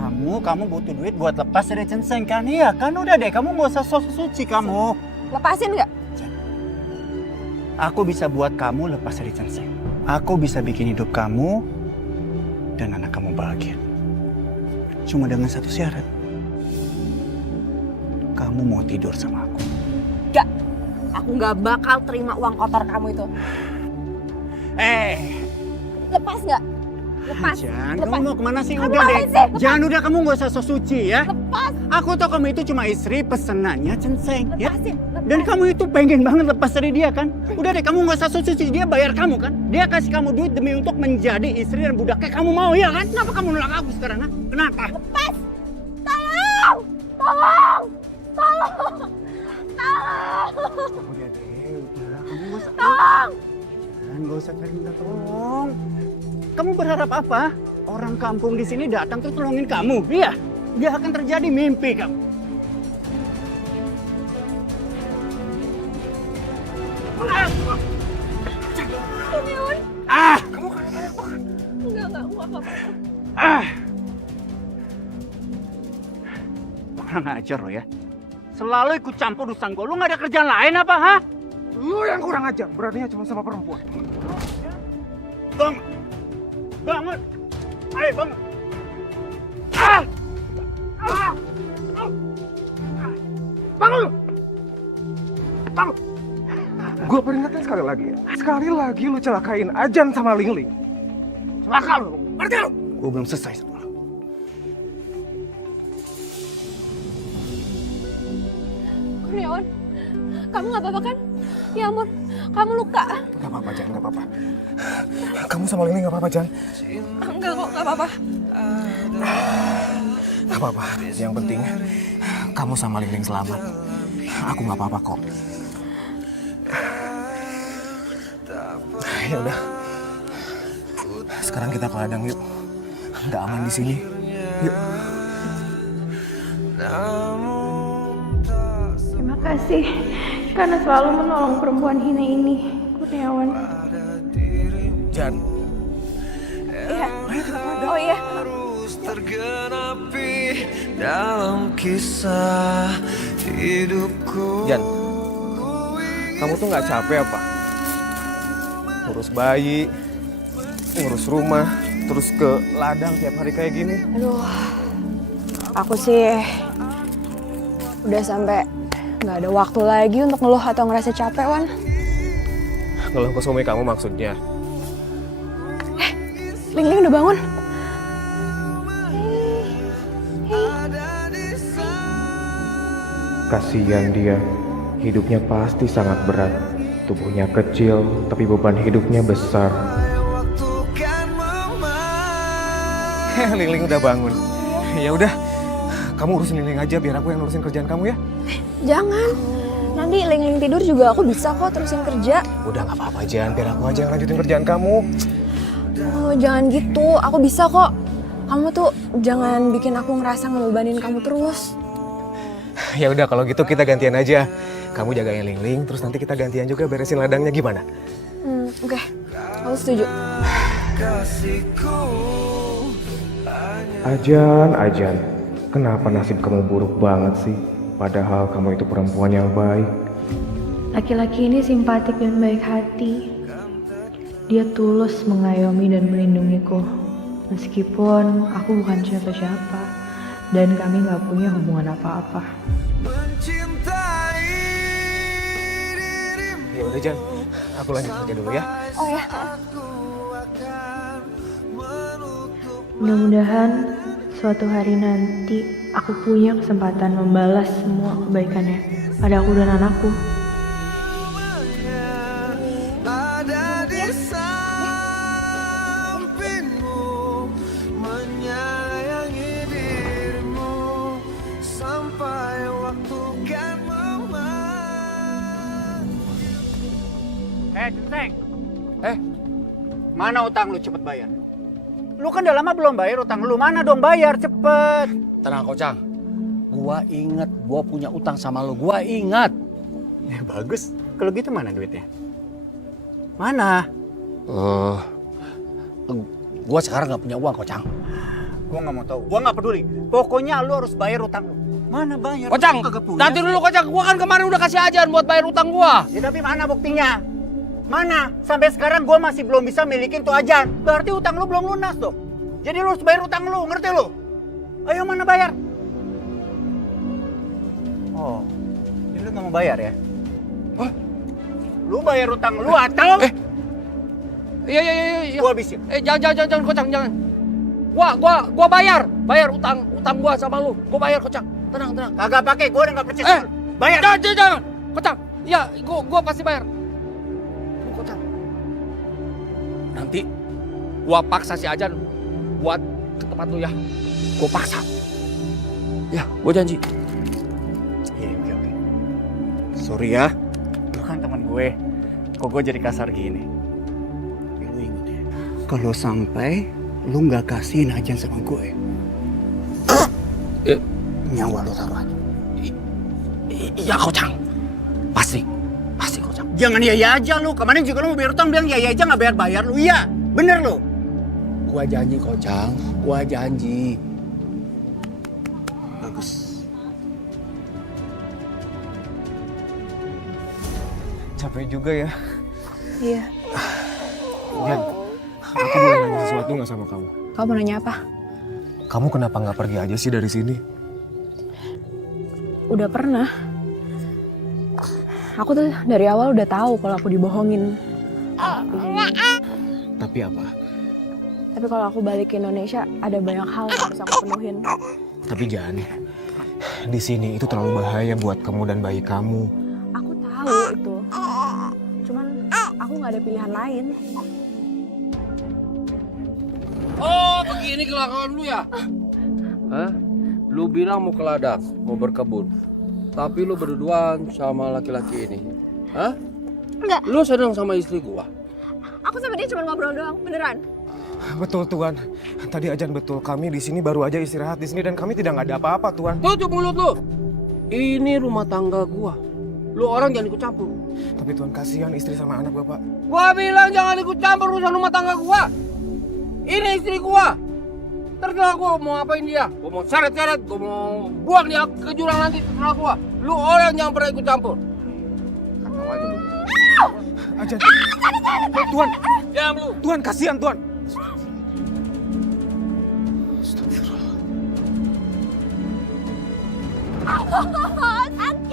kamu butuh duit buat lepas dari Censeng kan? Iya kan? Udah deh, kamu nggak usah so suci kamu. Lepasin nggak? Aku bisa buat kamu lepas dari Censeng. Aku bisa bikin hidup kamu dan anak kamu bahagia. Cuma dengan satu syarat. Kamu mau tidur sama aku. Nggak. Aku nggak bakal terima uang kotor kamu itu. Lepas nggak? Lepas. Jan, Lepas. kamu mau kemana sih? Kamu Udah deh. ngapain sih? Lepas. Jan, udah kamu nggak usah so suci ya. Lepas. Aku tahu kamu itu cuma istri pesenannya Censeng ya. Lepasin. Lepas. Dan kamu itu pengen banget lepas dari dia kan? Udah deh, kamu nggak usah so suci. Dia bayar kamu kan? Dia kasih kamu duit demi untuk menjadi istri dan budaknya kamu mau ya kan? Kenapa kamu nolak aku sekarang? Ha? Kenapa? Lepas. Tolong. Tolong. Tolong. Tolong. Udah deh, udah. Kamu nggak usah. Tolong. Jangan, nggak usah cari minta tolong. Kamu berharap apa? Orang kampung di sini datang terus tolongin kamu. Iya, dia akan terjadi mimpi kamu. Kurniawan. Kamu kenapa? Enggak, aku apa-apa. Kurang ajar lo ya. Selalu ikut campur urusan gue. Lu nggak ada kerjaan lain apa, ha? Lu yang kurang ajar, beraninya cuma sama perempuan. Bangun! Bangun! Ayo bangun! Bangun! Bangun! Gue peringatkan sekali lagi ya. Sekali lagi lu celakain Ajan sama Lingling. Celaka lu, ngerti lu? Gue belum selesai sama lo. Kurniawan, kamu nggak apa-apa kan? Ya ampun, kamu luka. Gak apa-apa, Jan, gak apa-apa. Kamu sama Lingling gak apa-apa, Jan? Enggak kok, nggak apa-apa. Gak apa-apa, yang penting kamu sama Lingling selamat. Aku gak apa-apa kok. Ya udah. Sekarang kita ke ladang yuk. Nggak aman di sini. Yuk. Terima kasih karena selalu menolong perempuan hina ini, Kurniawan. Jan. Iya. Oh iya. Tergenapi dalam kisah hidupku. Jan, kamu tuh nggak capek apa? Ngurus bayi, ngurus rumah, terus ke ladang tiap hari kayak gini. Aduh, aku sih udah sampai nggak ada waktu lagi untuk ngeluh atau ngerasa capek, Wan. Ngeluh ke suami kamu maksudnya? Lingling udah bangun. Kasihan dia, hidupnya pasti sangat berat. Tubuhnya kecil, tapi beban hidupnya besar. Lingling udah bangun. Ya udah, kamu urusin Lingling aja biar aku yang ngurusin kerjaan kamu ya. Jangan. Nanti Lingling tidur juga aku bisa kok terusin kerja. Udah nggak apa-apa Jan, biar aku aja yang lanjutin kerjaan kamu. Oh, jangan gitu. Aku bisa kok. Kamu tuh jangan bikin aku ngerasa ngebebanin kamu terus. Ya udah kalau gitu kita gantian aja. Kamu jagain Lingling, terus nanti kita gantian juga beresin ladangnya gimana? Oke. Aku setuju. Ajan, kenapa nasib kamu buruk banget sih? Padahal kamu itu perempuan yang baik. Laki-laki ini simpatik dan baik hati. Dia tulus mengayomi dan melindungiku. Meskipun aku bukan siapa-siapa dan kami gak punya hubungan apa-apa. Ya udah Jan, aku lanjut kerja dulu ya. Oh ya. Mudah-mudahan suatu hari nanti aku punya kesempatan membalas semua kebaikannya pada aku dan anakku. Ada di sampingmu, menyayangi dirimu sampai waktu kan memandang. Ceng. Mana utang lu cepet bayar? Lu kan udah lama belum bayar utang lu. Mana dong bayar cepet. Tenang Kocang. Gua inget gua punya utang sama lo. Gua ingat. Ya bagus. Kalau gitu mana duitnya? Mana? Gua sekarang nggak punya uang Kocang. Gua nggak mau tahu. Gua nggak peduli. Pokoknya lu harus bayar utang lu. Mana bayar? Kocang, Lu kagak punya. nanti dulu Kocang. Gua kan kemarin udah kasih ajan buat bayar utang gua. Ya tapi mana buktinya? Mana? Sampai sekarang gua masih belum bisa milikin tuh ajan. Berarti utang lu belum lunas dong. Jadi lu harus bayar utang lu, ngerti lu? Ayo mana bayar? Oh, jadi lu nggak mau bayar ya? Hah? Lu bayar utang lu atau? Iya. Gua habisin. Jangan Kocang, jangan. Gua bayar utang gua sama lu. Gua bayar Kocang. Tenang. Kagak pakai, gua udah nggak percaya. sama lu. Bayar. Jangan. Kocang. Iya, gua pasti bayar. Kocang. Nanti gua paksa si Ajan buat ke tempat lu ya. Gua paksa. Ya, gua janji. Iya, oke. Sorry ya. Lu kan teman gue. Kok gue jadi kasar gini? Tapi lu inget ya. Kalau sampai lu nggak kasihin ajan sama gue, nyawa lu taruh aja. Iya Kocang. Pasti Kocang. Jangan iya aja lu. Kemarin juga lu mau bayar utang bilang iya aja nggak bayar lu. Iya, bener lu. Gua janji Kocang. Gua janji. Bagus. Capek juga ya. Iya. Jan, aku boleh nanya sesuatu nggak sama kamu? Kamu mau nanya apa? Kamu kenapa nggak pergi aja sih dari sini? Udah pernah. Aku tuh dari awal udah tahu kalau aku dibohongin. Tapi apa? Tapi kalau aku balik ke Indonesia, ada banyak hal yang harus aku penuhin. Tapi Jan, di sini itu terlalu bahaya buat kamu dan bayi kamu. Aku tahu itu. Cuman aku nggak ada pilihan lain. Oh, begini kelakuan lu ya? Hah? Lu bilang mau ke ladang, mau berkebun. Tapi lu berduaan sama laki-laki ini. Hah? Enggak. Lu sedang sama istri gua. Aku sama dia cuma ngobrol doang, beneran. Betul Tuan. Tadi Ajan betul. Kami di sini baru aja istirahat di sini dan kami tidak ada apa-apa Tuan. Tutup mulut lu. Ini rumah tangga gua. Lu orang jangan ikut campur. Tapi Tuan kasihan istri sama anak Bapak. Gua bilang jangan ikut campur urusan rumah tangga gua. Ini istri gua. Terserah gua mau apain dia. Gua mau seret-seret, gua mau buang dia ke jurang nanti, terserah gua. Lu orang jangan pernah ikut campur. Kacau aja lu. Ajan. Tuan. Ya lu. Tuan kasihan Tuan.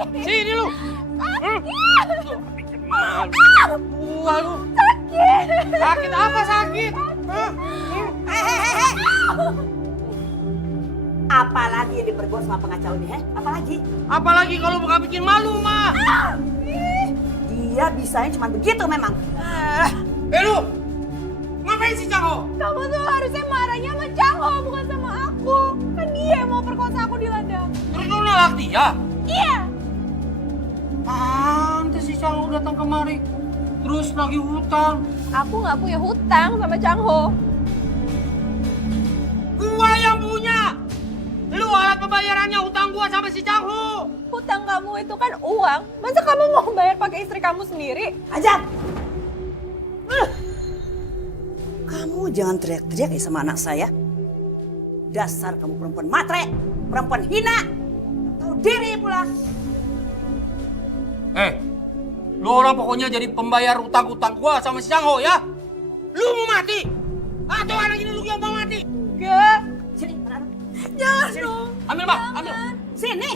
Sakit. Sini lu. Sakit. Wah lu. Sakit. Sakit apa sakit? Apalagi yang diperbuat sama pengacau ini, Apalagi? Apalagi kalau bukan bikin malu, Ma. Dia bisanya cuma begitu memang. Lu, ngapain sih Cangho? Kamu tuh harusnya marahnya sama Cangho, bukan sama aku. Kan dia yang mau perkosa aku di ladang. Terus lu nolak dia? Iya. Pantes si Cangho datang kemari. Terus lagi hutang. Aku nggak punya hutang sama Cangho. Gua yang punya. Lu alat pembayarannya hutang gua sama si Cangho. Hutang kamu itu kan uang. Masa kamu mau bayar pakai istri kamu sendiri? Ajan! Kamu jangan teriak-teriak ya sama anak saya. Dasar kamu perempuan matre, perempuan hina. Tahu diri pula. Lu orang pokoknya jadi pembayar utang-utang gua sama si Cangho ya. Lu mau mati? Atau anak ini lu yang mau mati? Enggak. Sini, anak. Jangan dong. Ambil, Pak, ambil. Sini.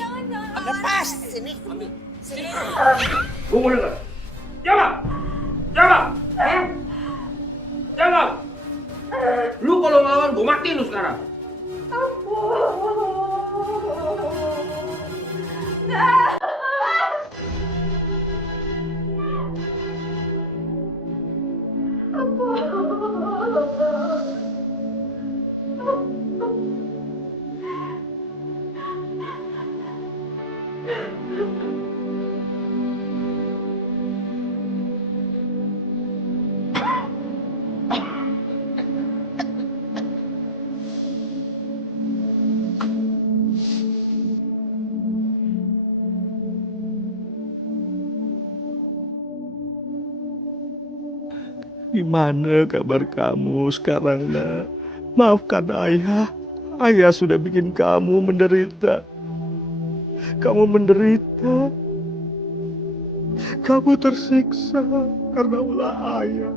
Lepas, sini. Ambil. Sini. Gua mau dengar. Jawab. Jawab. Jawab. Lu kalau ngelawan gua mati lu sekarang. Gimana kabar kamu sekarang, nak? Maafkan ayah. Ayah sudah bikin kamu menderita. Kamu menderita. Kamu tersiksa karena ulah ayah.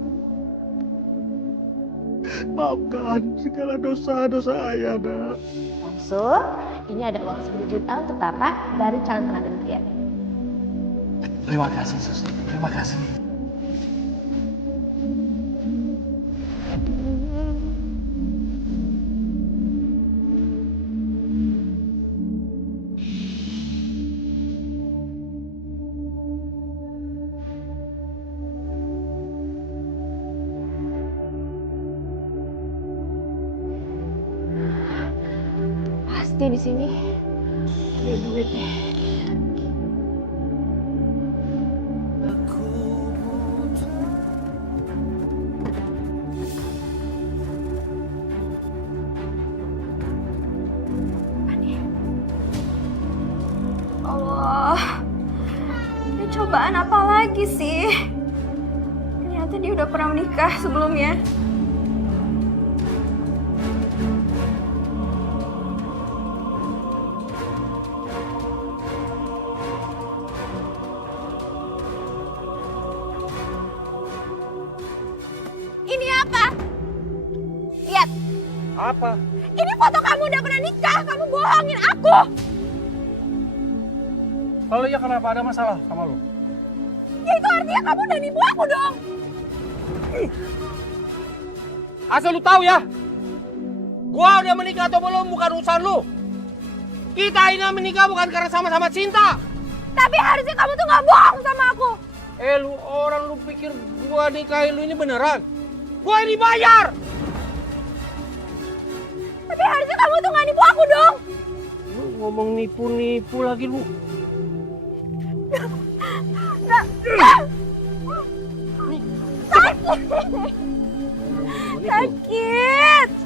Maafkan segala dosa-dosa ayah, nak. So, ini ada uang 10 juta untuk Bapak dari calon pengantin pria. Terima kasih, Susi. Terima kasih. Pasti di sini ada duitnya. Allah, ini cobaan apa lagi sih? Ternyata dia udah pernah menikah sebelumnya. Ini apa? Lihat. Apa? Ini foto kamu udah pernah nikah. Kamu bohongin aku. Kalau iya kenapa ada masalah sama lu? Ya itu artinya kamu udah nipu aku dong. Asal lu tahu ya, gua udah menikah atau belum bukan urusan lu. Kita ini menikah bukan karena sama-sama cinta. Tapi harusnya kamu tuh gak bohong sama aku. Lu orang lu pikir gua nikahin lu ini beneran? Gua ini bayar. Tapi harusnya kamu tuh gak nipu aku dong. Lu ngomong nipu-nipu lagi lu.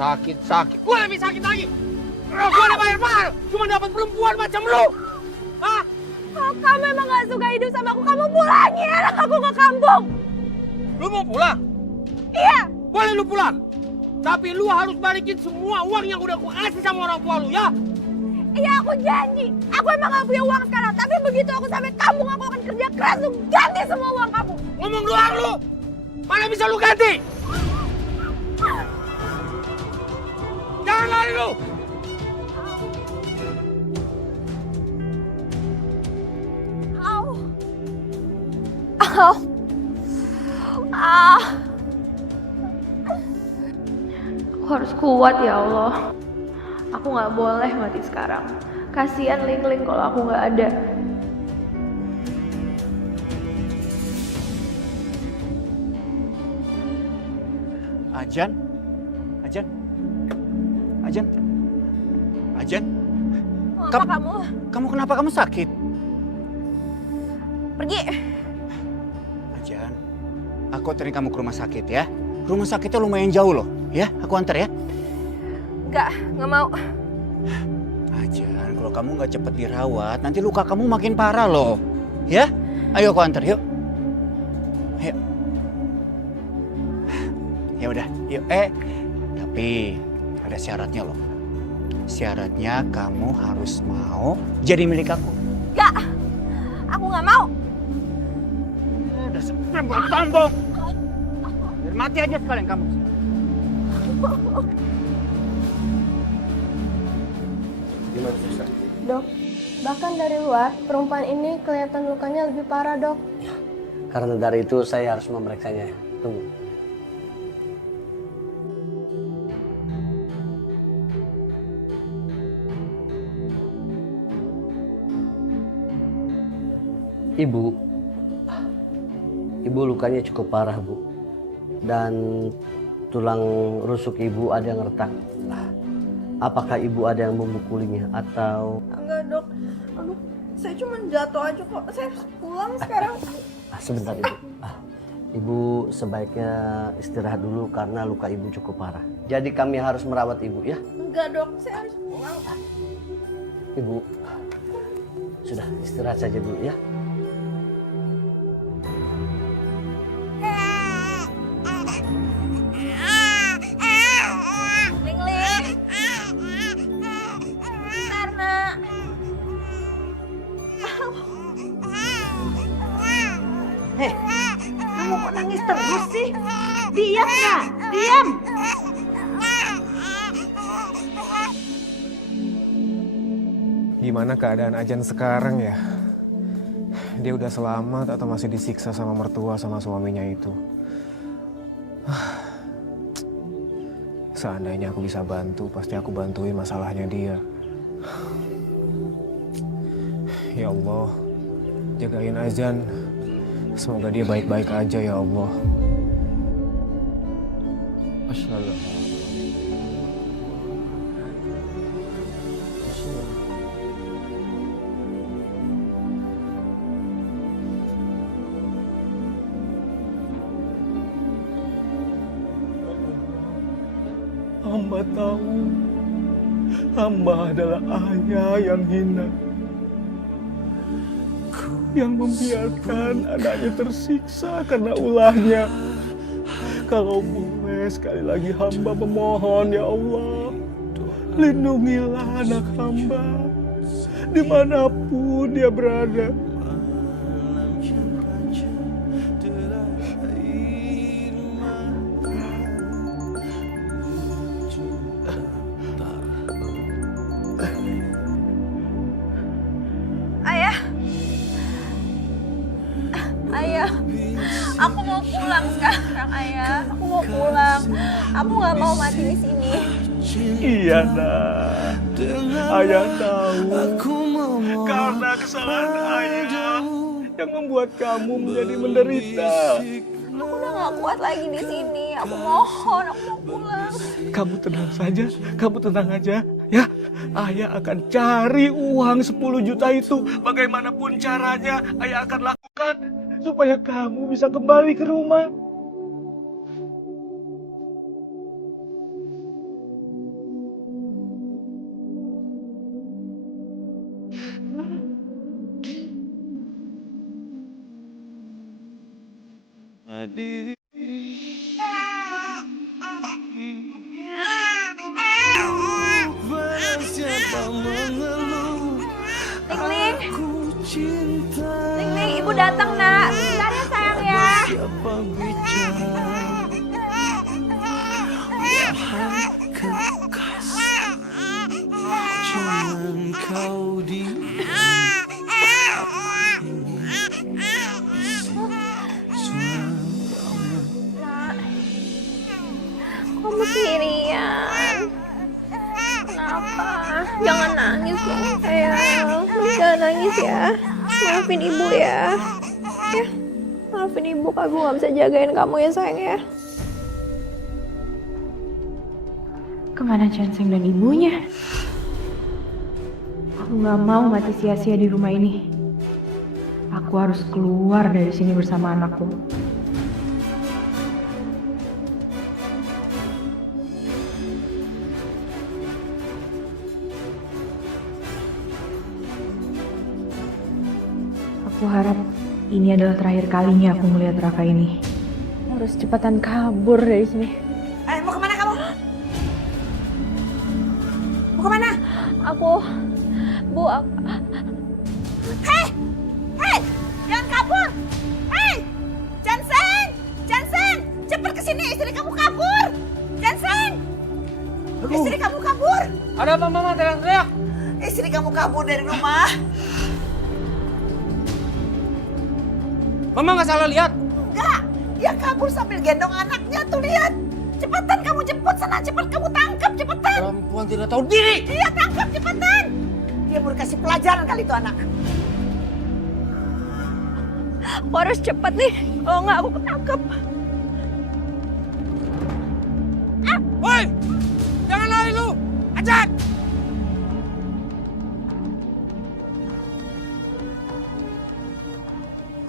Sakit. Sakit. Gue lebih sakit lagi. Gue udah bayar mahal, cuma dapat perempuan macam lu. Hah? Kalau kamu emang gak suka hidup sama aku, kamu pulangin aku ke kampung. Lu mau pulang? Iya. Boleh lu pulang. Tapi lu harus balikin semua uang yang udah gue kasih sama orang tua lu ya. Iya, aku janji. Aku emang gak punya uang sekarang. Tapi begitu aku sampai kampung, aku akan kerja keras untuk ganti semua uang kamu. Ngomong doang lu. Mana bisa lu ganti? Jangan lari lu. Au. Ah. Aku harus kuat ya Allah. Aku nggak boleh mati sekarang. Kasihan Ling-Ling kalau aku nggak ada. Ajan? Ajan? Ajan? Ajan? Apa kamu? Kamu kenapa kamu sakit? Pergi. Ajan, aku anterin kamu ke rumah sakit ya. Rumah sakitnya lumayan jauh loh, ya. Aku antar ya. Nggak mau. Ajan, kalau kamu nggak cepet dirawat, nanti luka kamu makin parah loh. Ya, ayo aku antar, yuk. Ayo. Ya udah, yuk. Tapi ada syaratnya loh. Syaratnya kamu harus mau jadi milik aku. Nggak. Aku nggak mau. Udah sepembok tambok. Biar mati aja sekalian kamu. Gimana susah? Dok, bahkan dari luar perempuan ini kelihatan lukanya lebih parah, Dok. Karena dari itu saya harus memeriksanya. Tunggu. Ibu lukanya cukup parah, Bu. Dan tulang rusuk ibu ada yang retak. Apakah ibu ada yang memukulinya atau... Enggak, Dok. Aduh, saya cuma jatuh aja kok. Saya harus pulang sekarang. Sebentar, Ibu. Ibu sebaiknya istirahat dulu karena luka ibu cukup parah. Jadi kami harus merawat ibu ya. Enggak, Dok. Saya harus pulang. Ibu, sudah istirahat saja dulu ya. Diam nggak? Diam. Gimana keadaan Ajan sekarang ya? Dia udah selamat atau masih disiksa sama mertua sama suaminya itu? Seandainya aku bisa bantu, pasti aku bantuin masalahnya dia. Ya Allah, jagain Ajan. Semoga dia baik-baik aja ya Allah. Assalamualaikum. Hamba tahu, hamba adalah ayah yang hina, yang membiarkan anaknya tersiksa karena ulahnya. Kalau boleh, sekali lagi hamba memohon, ya Allah, lindungilah anak hamba dimanapun dia berada. Ayah, aku mau pulang sekarang, Ayah. Aku mau pulang. Aku nggak mau mati di sini. Iya, Nak. Ayah tahu karena kesalahan ayah yang membuat kamu menjadi menderita. Aku udah nggak kuat lagi di sini. Aku mohon, aku mau pulang. Kamu tenang saja, kamu tenang aja. Ya, ayah akan cari uang 10 juta itu. Bagaimanapun caranya, ayah akan lakukan supaya kamu bisa kembali ke rumah. Ling, ibu datang, Nak. Sebentar ya, sayang ya. Kamu sendirian. Kenapa? Jangan nangis ya, sayang. Jangan nangis ya. Maafin ibu ya. Ya, maafin ibu kalau ibu nggak bisa jagain kamu ya, sayang ya. Kemana Chanseng dan ibunya? Aku nggak mau mati sia-sia di rumah ini. Aku harus keluar dari sini bersama anakku. Aku harap ini adalah terakhir kalinya aku melihat Raka ini. Harus cepatan kabur dari sini. Mau kemana kamu? Mau kemana? Bu, Hei! Jangan kabur! Hei! Jansen! Cepat kesini, istri kamu kabur! Jansen! Istri kamu kabur! Ada apa Mama teriak-teriak? Istri kamu kabur dari rumah. Mama nggak salah lihat. Enggak! Dia kabur sambil gendong anaknya, tuh lihat! Cepetan kamu jemput sana, cepat kamu tangkap, cepetan! Perempuan tidak tahu diri. Iya, tangkap, cepetan! Dia mau dikasih pelajaran kali itu anak. aku harus cepat nih. Kalau nggak aku ketangkep. Woi, jangan lari lu. Ajan.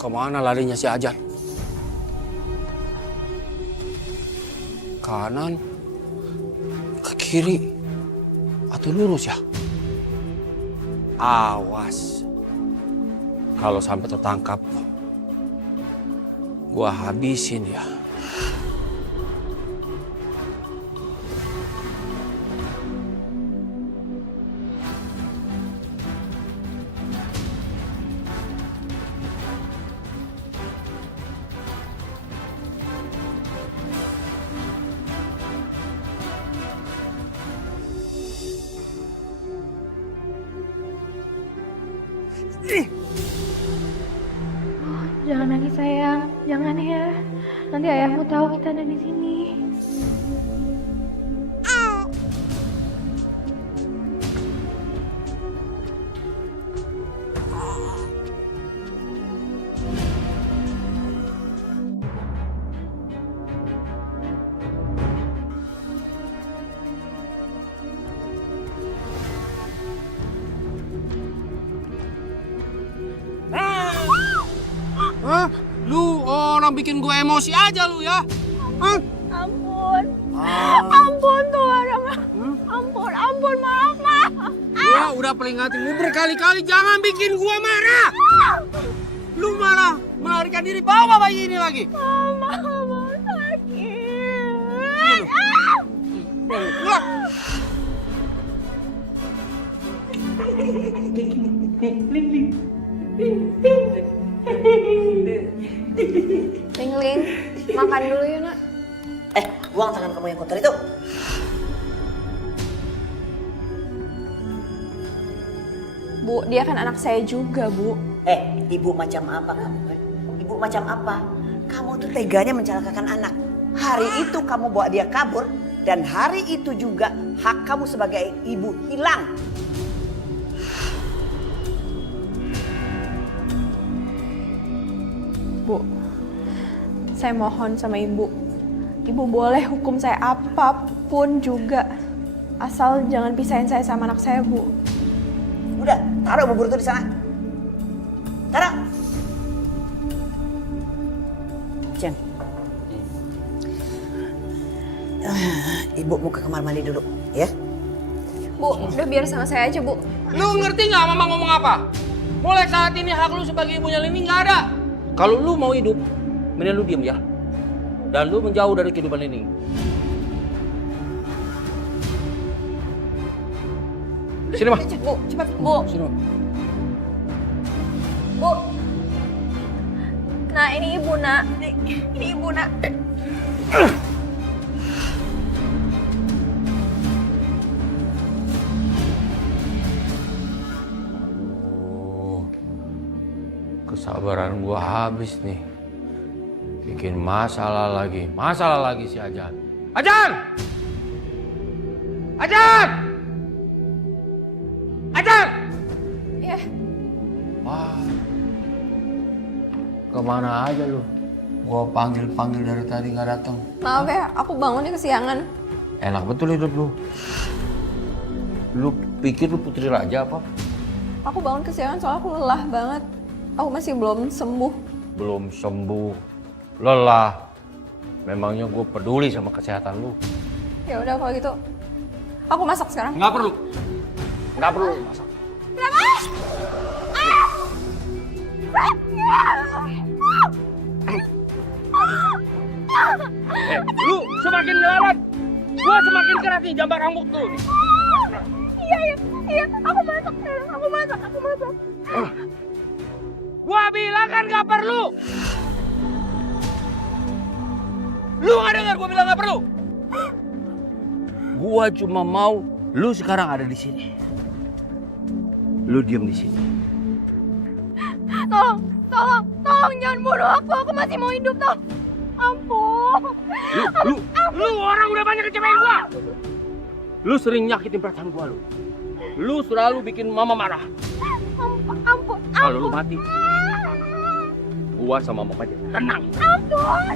Kemana larinya si Ajan? Kanan, ke kiri, atau lurus ya? Awas, kalau sampai tertangkap, gua habisin ya. Jangan nangis sayang, jangan ya. Nanti ayahmu tahu kita ada di sini. Hah? Lu orang bikin gue emosi aja lu ya? Hah? Ampun. Ampun tuh orang. Ampun, maaf, maaf. Gua udah peringatin lu berkali-kali jangan bikin gua marah. Lu malah melarikan diri bawa bayi ini lagi. Mama sakit. Keluar. Ling, makan dulu yuk nak. Buang tangan kamu yang kotor itu. Bu, dia kan anak saya juga, Bu. Ibu macam apa kamu kan? Ibu macam apa? Kamu tuh teganya mencelakakan anak. Hari itu kamu bawa dia kabur dan hari itu juga hak kamu sebagai ibu hilang. Bu, saya mohon sama ibu. Ibu boleh hukum saya apapun juga. Asal jangan pisahin saya sama anak saya, Bu. Udah, taruh bubur itu di sana. Taruh. Jen. Ibu mau ke kamar mandi dulu, ya? Bu, udah biar sama saya aja, Bu. Lu ngerti nggak mama ngomong apa? Mulai saat ini hak lu sebagai ibunya Lini nggak ada. Kalau lu mau hidup, mending lu diem ya. Dan lu menjauh dari kehidupan Lini. Sini mah. Bu, cepat, Bu. Sini mah. Bu. Nah, ini ibu, nak. Ini ibu, nak. Kesabaran gua habis nih. Bikin masalah lagi si Ajan. Ajan! Ajan! Ajan! Iya. Wah. Kemana aja lu? Gua panggil dari tadi nggak datang. Maaf ya, aku bangunnya kesiangan. Enak betul hidup lu. Lu pikir lu putri raja apa? Aku bangun kesiangan soalnya aku lelah banget. Aku masih belum sembuh. Belum sembuh. Lelah. Memangnya gue peduli sama kesehatan lu. Ya udah kalau gitu. Aku masak sekarang. Nggak perlu. Nggak perlu masak. Kenapa? Lu semakin ngelawan, gua semakin keras nih jambar rambut lu. Iya, aku masak sekarang, aku masak. Gua bilang kan nggak perlu. Lu nggak dengar gua bilang nggak perlu. Gua cuma mau lu sekarang ada di sini. Lu diam di sini. Tolong jangan bunuh aku masih mau hidup toh. Ampun. Lu orang udah banyak kecewain gua. Lu sering nyakitin perasaan gua lu. Lu selalu bikin mama marah. Ampun. Kalau lu mati, gua sama mama aja tenang. Ampun.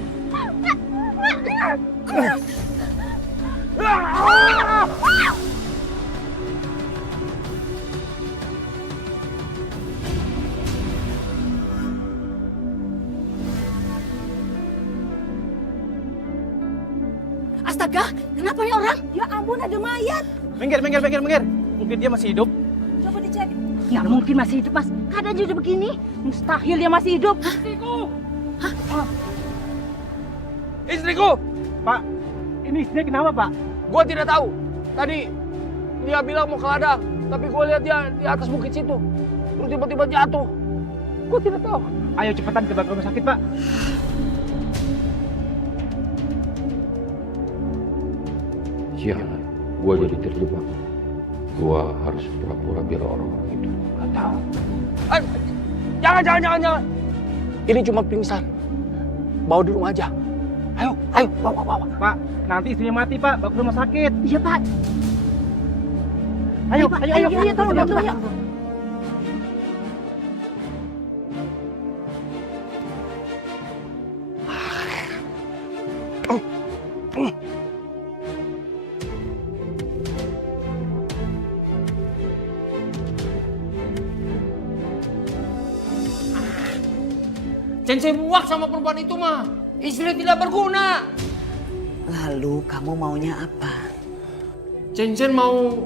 Astaga, kenapa nih orang? Ya ampun, ada mayat. Minggir. Mungkin dia masih hidup. Coba dicek. Nggak mungkin masih hidup, Mas. Keadaan udah begini. Mustahil dia masih hidup. Istriku! Istriku! Pak, ini istrinya kenapa, Pak? Gua tidak tahu. Tadi dia bilang mau ke ladang, tapi gua lihat dia di atas bukit situ. Terus tiba-tiba jatuh. Gua tidak tahu. Ayo cepetan ke rumah sakit, Pak. Sialan, gua jadi terjebak. Gua harus pura-pura biar orang-orang itu nggak tahu. Jangan. Ini cuma pingsan. Bawa di rumah aja. Ayo, bawa. Pak, nanti istrinya mati, Pak. Bawa ke rumah sakit. Iya, Pak. Ayo, tolong bantu ya. Cen muak sama perempuan itu mah. Istri tidak berguna. Lalu kamu maunya apa? Cen mau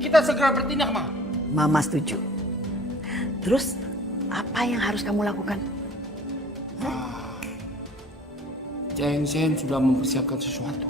kita segera bertindak mah. Mama setuju. Terus apa yang harus kamu lakukan? Cen sudah mempersiapkan sesuatu.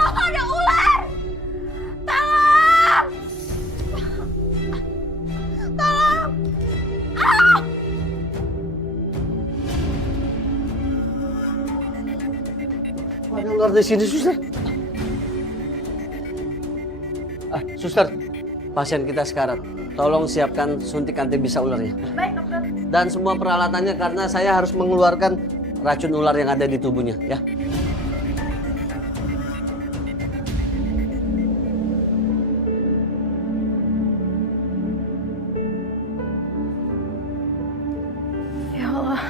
Ada ular! Tolong! Tolong! Ada ular di sini, suster. Suster, pasien kita sekarang. Tolong siapkan suntik anti bisa ularnya. Baik, dokter. Dan semua peralatannya karena saya harus mengeluarkan racun ular yang ada di tubuhnya, ya. Ya Allah,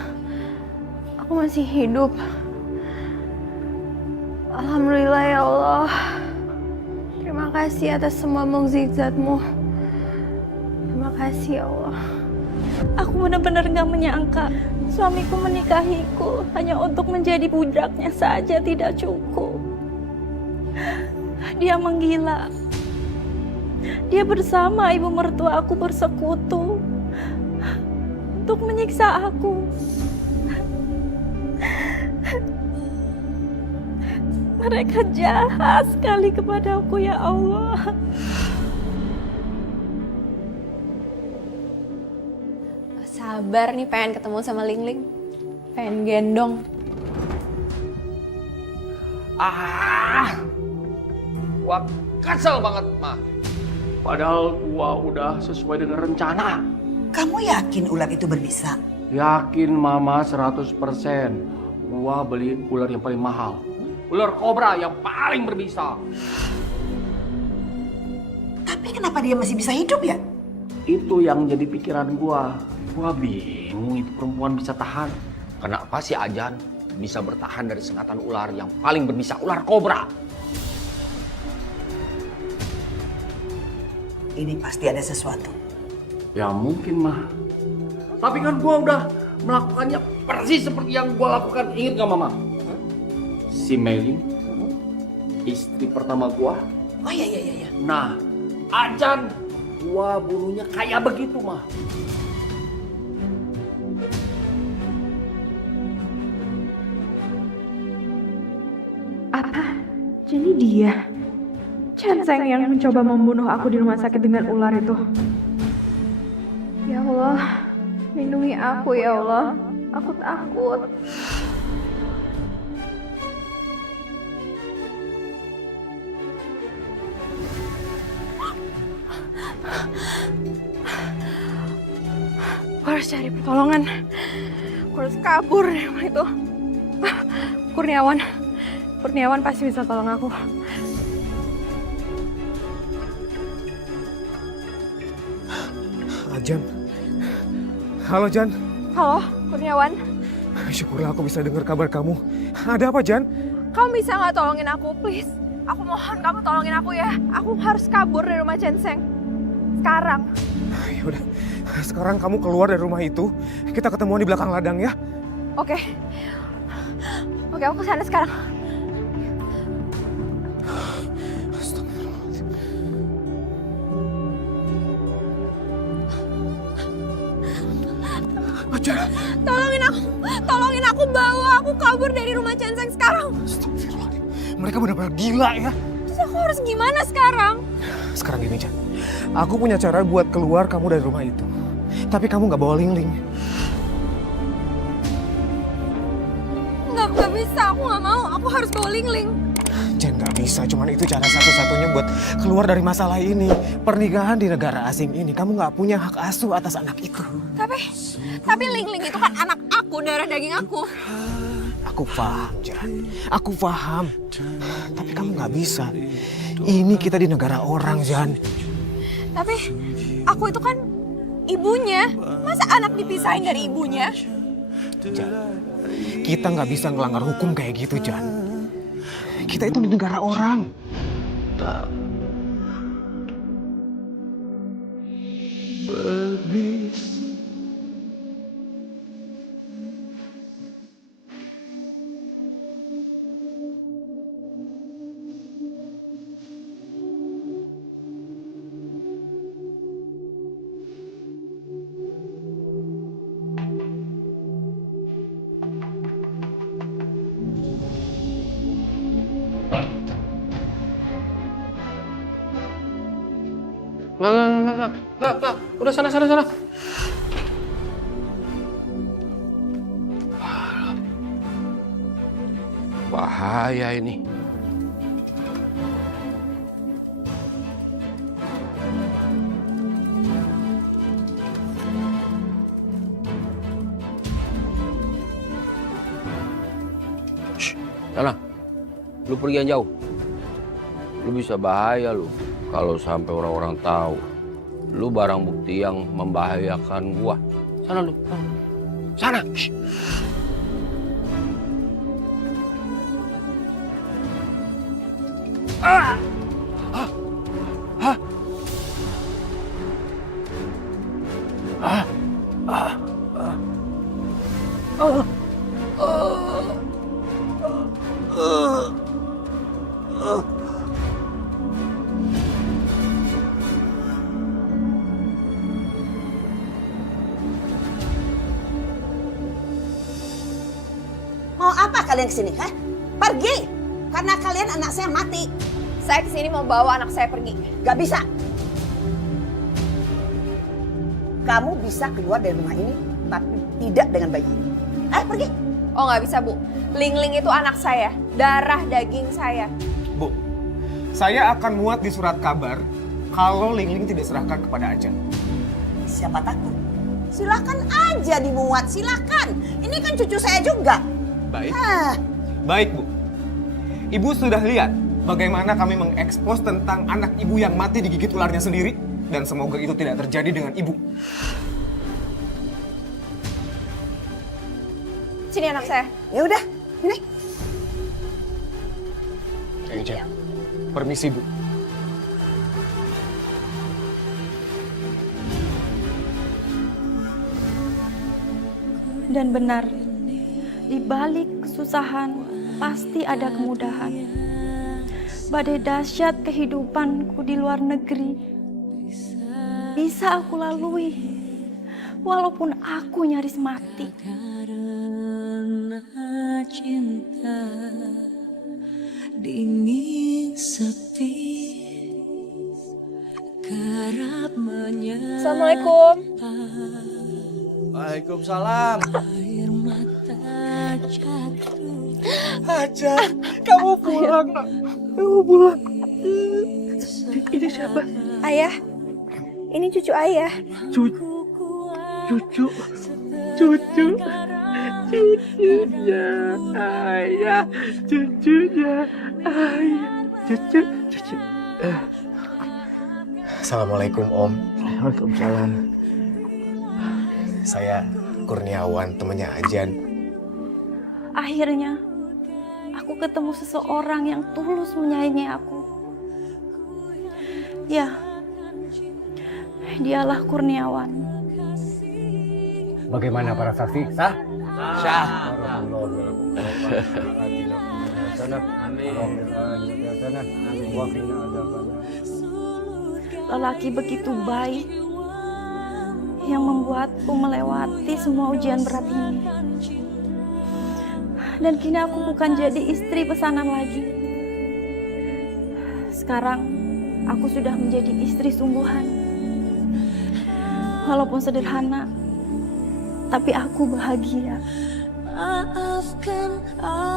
aku masih hidup. Alhamdulillah ya Allah. Terima kasih atas semua mukjizat-Mu. Terima kasih ya Allah. Aku benar-benar gak menyangka suamiku menikahiku hanya untuk menjadi budaknya saja tidak cukup. Dia menggila. Dia bersama ibu mertua aku bersekutu untuk menyiksa aku. Mereka jahat sekali kepadaku ya Allah. Sabar nih pengen ketemu sama Ling Ling. Pengen gendong. Gua kesel banget, mah. Padahal gua udah sesuai dengan rencana. Kamu yakin ular itu berbisa? Yakin mama 100%. Gua beli ular yang paling mahal. Ular kobra yang paling berbisa. Tapi kenapa dia masih bisa hidup ya? Itu yang jadi pikiran gua. Gua bingung itu perempuan bisa tahan. Kenapa si Ajan bisa bertahan dari sengatan ular yang paling berbisa, ular kobra? Ini pasti ada sesuatu. Ya mungkin mah. Tapi kan gua udah melakukannya persis seperti yang gua lakukan. Ingat gak mama? Si Meli, istri pertama gua. Oh iya. Nah, Ajan gua bunuhnya kayak begitu mah. Apa? Jadi dia? Chen Seng yang mencoba membunuh aku di rumah sakit dengan ular itu. Ya Allah, lindungi aku ya Allah. Aku takut. Aku harus cari pertolongan. Aku harus kabur dari rumah itu. Kurniawan pasti bisa tolong aku. Jan. Halo, Jan. Halo, Kurniawan. Syukurlah aku bisa dengar kabar kamu. Ada apa, Jan? Kamu bisa nggak tolongin aku, please? Aku mohon kamu tolongin aku ya. Aku harus kabur dari rumah Chen Seng. Sekarang. Ya udah, sekarang kamu keluar dari rumah itu. Kita ketemuan di belakang ladang ya. Oke. Oke, aku kesana sekarang. Tolongin aku, bawa aku kabur dari rumah Chenseng sekarang. Astagfirullahaladzim. Mereka benar-benar gila ya. Terus aku harus gimana sekarang? Sekarang gini, Jan. Aku punya cara buat keluar kamu dari rumah itu. Tapi kamu nggak bawa Ling-Ling. Nggak bisa, aku nggak mau. Aku harus bawa Ling-Ling. Jan, nggak bisa. Cuman itu cara satu-satunya buat keluar dari masalah ini. Pernikahan di negara asing ini, kamu nggak punya hak asuh atas anak itu. Tapi Ling-Ling itu kan anak aku, darah daging aku. Aku paham, Jan. Aku paham. Tapi kamu nggak bisa. Ini kita di negara orang, Jan. Tapi aku itu kan ibunya. Masa anak dipisahin dari ibunya? Jan, kita nggak bisa ngelanggar hukum kayak gitu, Jan. Kita itu di negara orang. Nggak. Udah sana. Bahaya ini. Sana, lu pergi yang jauh. Lu bisa bahaya lu kalau sampai orang-orang tahu. Lu barang bukti yang membahayakan gua. Sana lu. Sana. Shh. Mau apa kalian kesini, ha? Pergi! Karena kalian anak saya mati. Saya kesini mau bawa anak saya pergi. Gak bisa. Kamu bisa keluar dari rumah ini, tapi tidak dengan bayi ini. Ayo pergi. Oh nggak bisa, Bu. Ling-Ling itu anak saya, darah daging saya. Bu, saya akan muat di surat kabar kalau Ling-Ling tidak serahkan kepada Ajan. Siapa takut? Silakan aja dimuat, silakan. Ini kan cucu saya juga. Baik. Baik, Bu. Ibu sudah lihat bagaimana kami mengekspos tentang anak ibu yang mati digigit ularnya sendiri. Dan semoga itu tidak terjadi dengan ibu. Sini anak saya. Ya udah, ini. Aja. Permisi, Bu. Dan benar, di balik kesusahan pasti ada kemudahan. Badai dahsyat kehidupanku di luar negeri bisa aku lalui, walaupun aku nyaris mati. Karena cinta dingin sepi, kerap menyapa. Assalamualaikum. Waalaikumsalam. Air mata jatuh. Ajan, kamu pulang, nak. Kamu pulang. Ini siapa? Ayah, ini cucu ayah. Cucunya ayah, cucunya ayah, cucu. Assalamualaikum, Om. Waalaikumsalam. Saya Kurniawan, temannya Ajan. Akhirnya, aku ketemu seseorang yang tulus menyayangi aku. Ya, dialah Kurniawan. Bagaimana para saksi? Sah? Sah. Lelaki begitu baik yang membuatku melewati semua ujian berat ini. Dan kini aku bukan jadi istri pesanan lagi. Sekarang aku sudah menjadi istri sungguhan. Walaupun sederhana, tapi aku bahagia. Maafkan aku.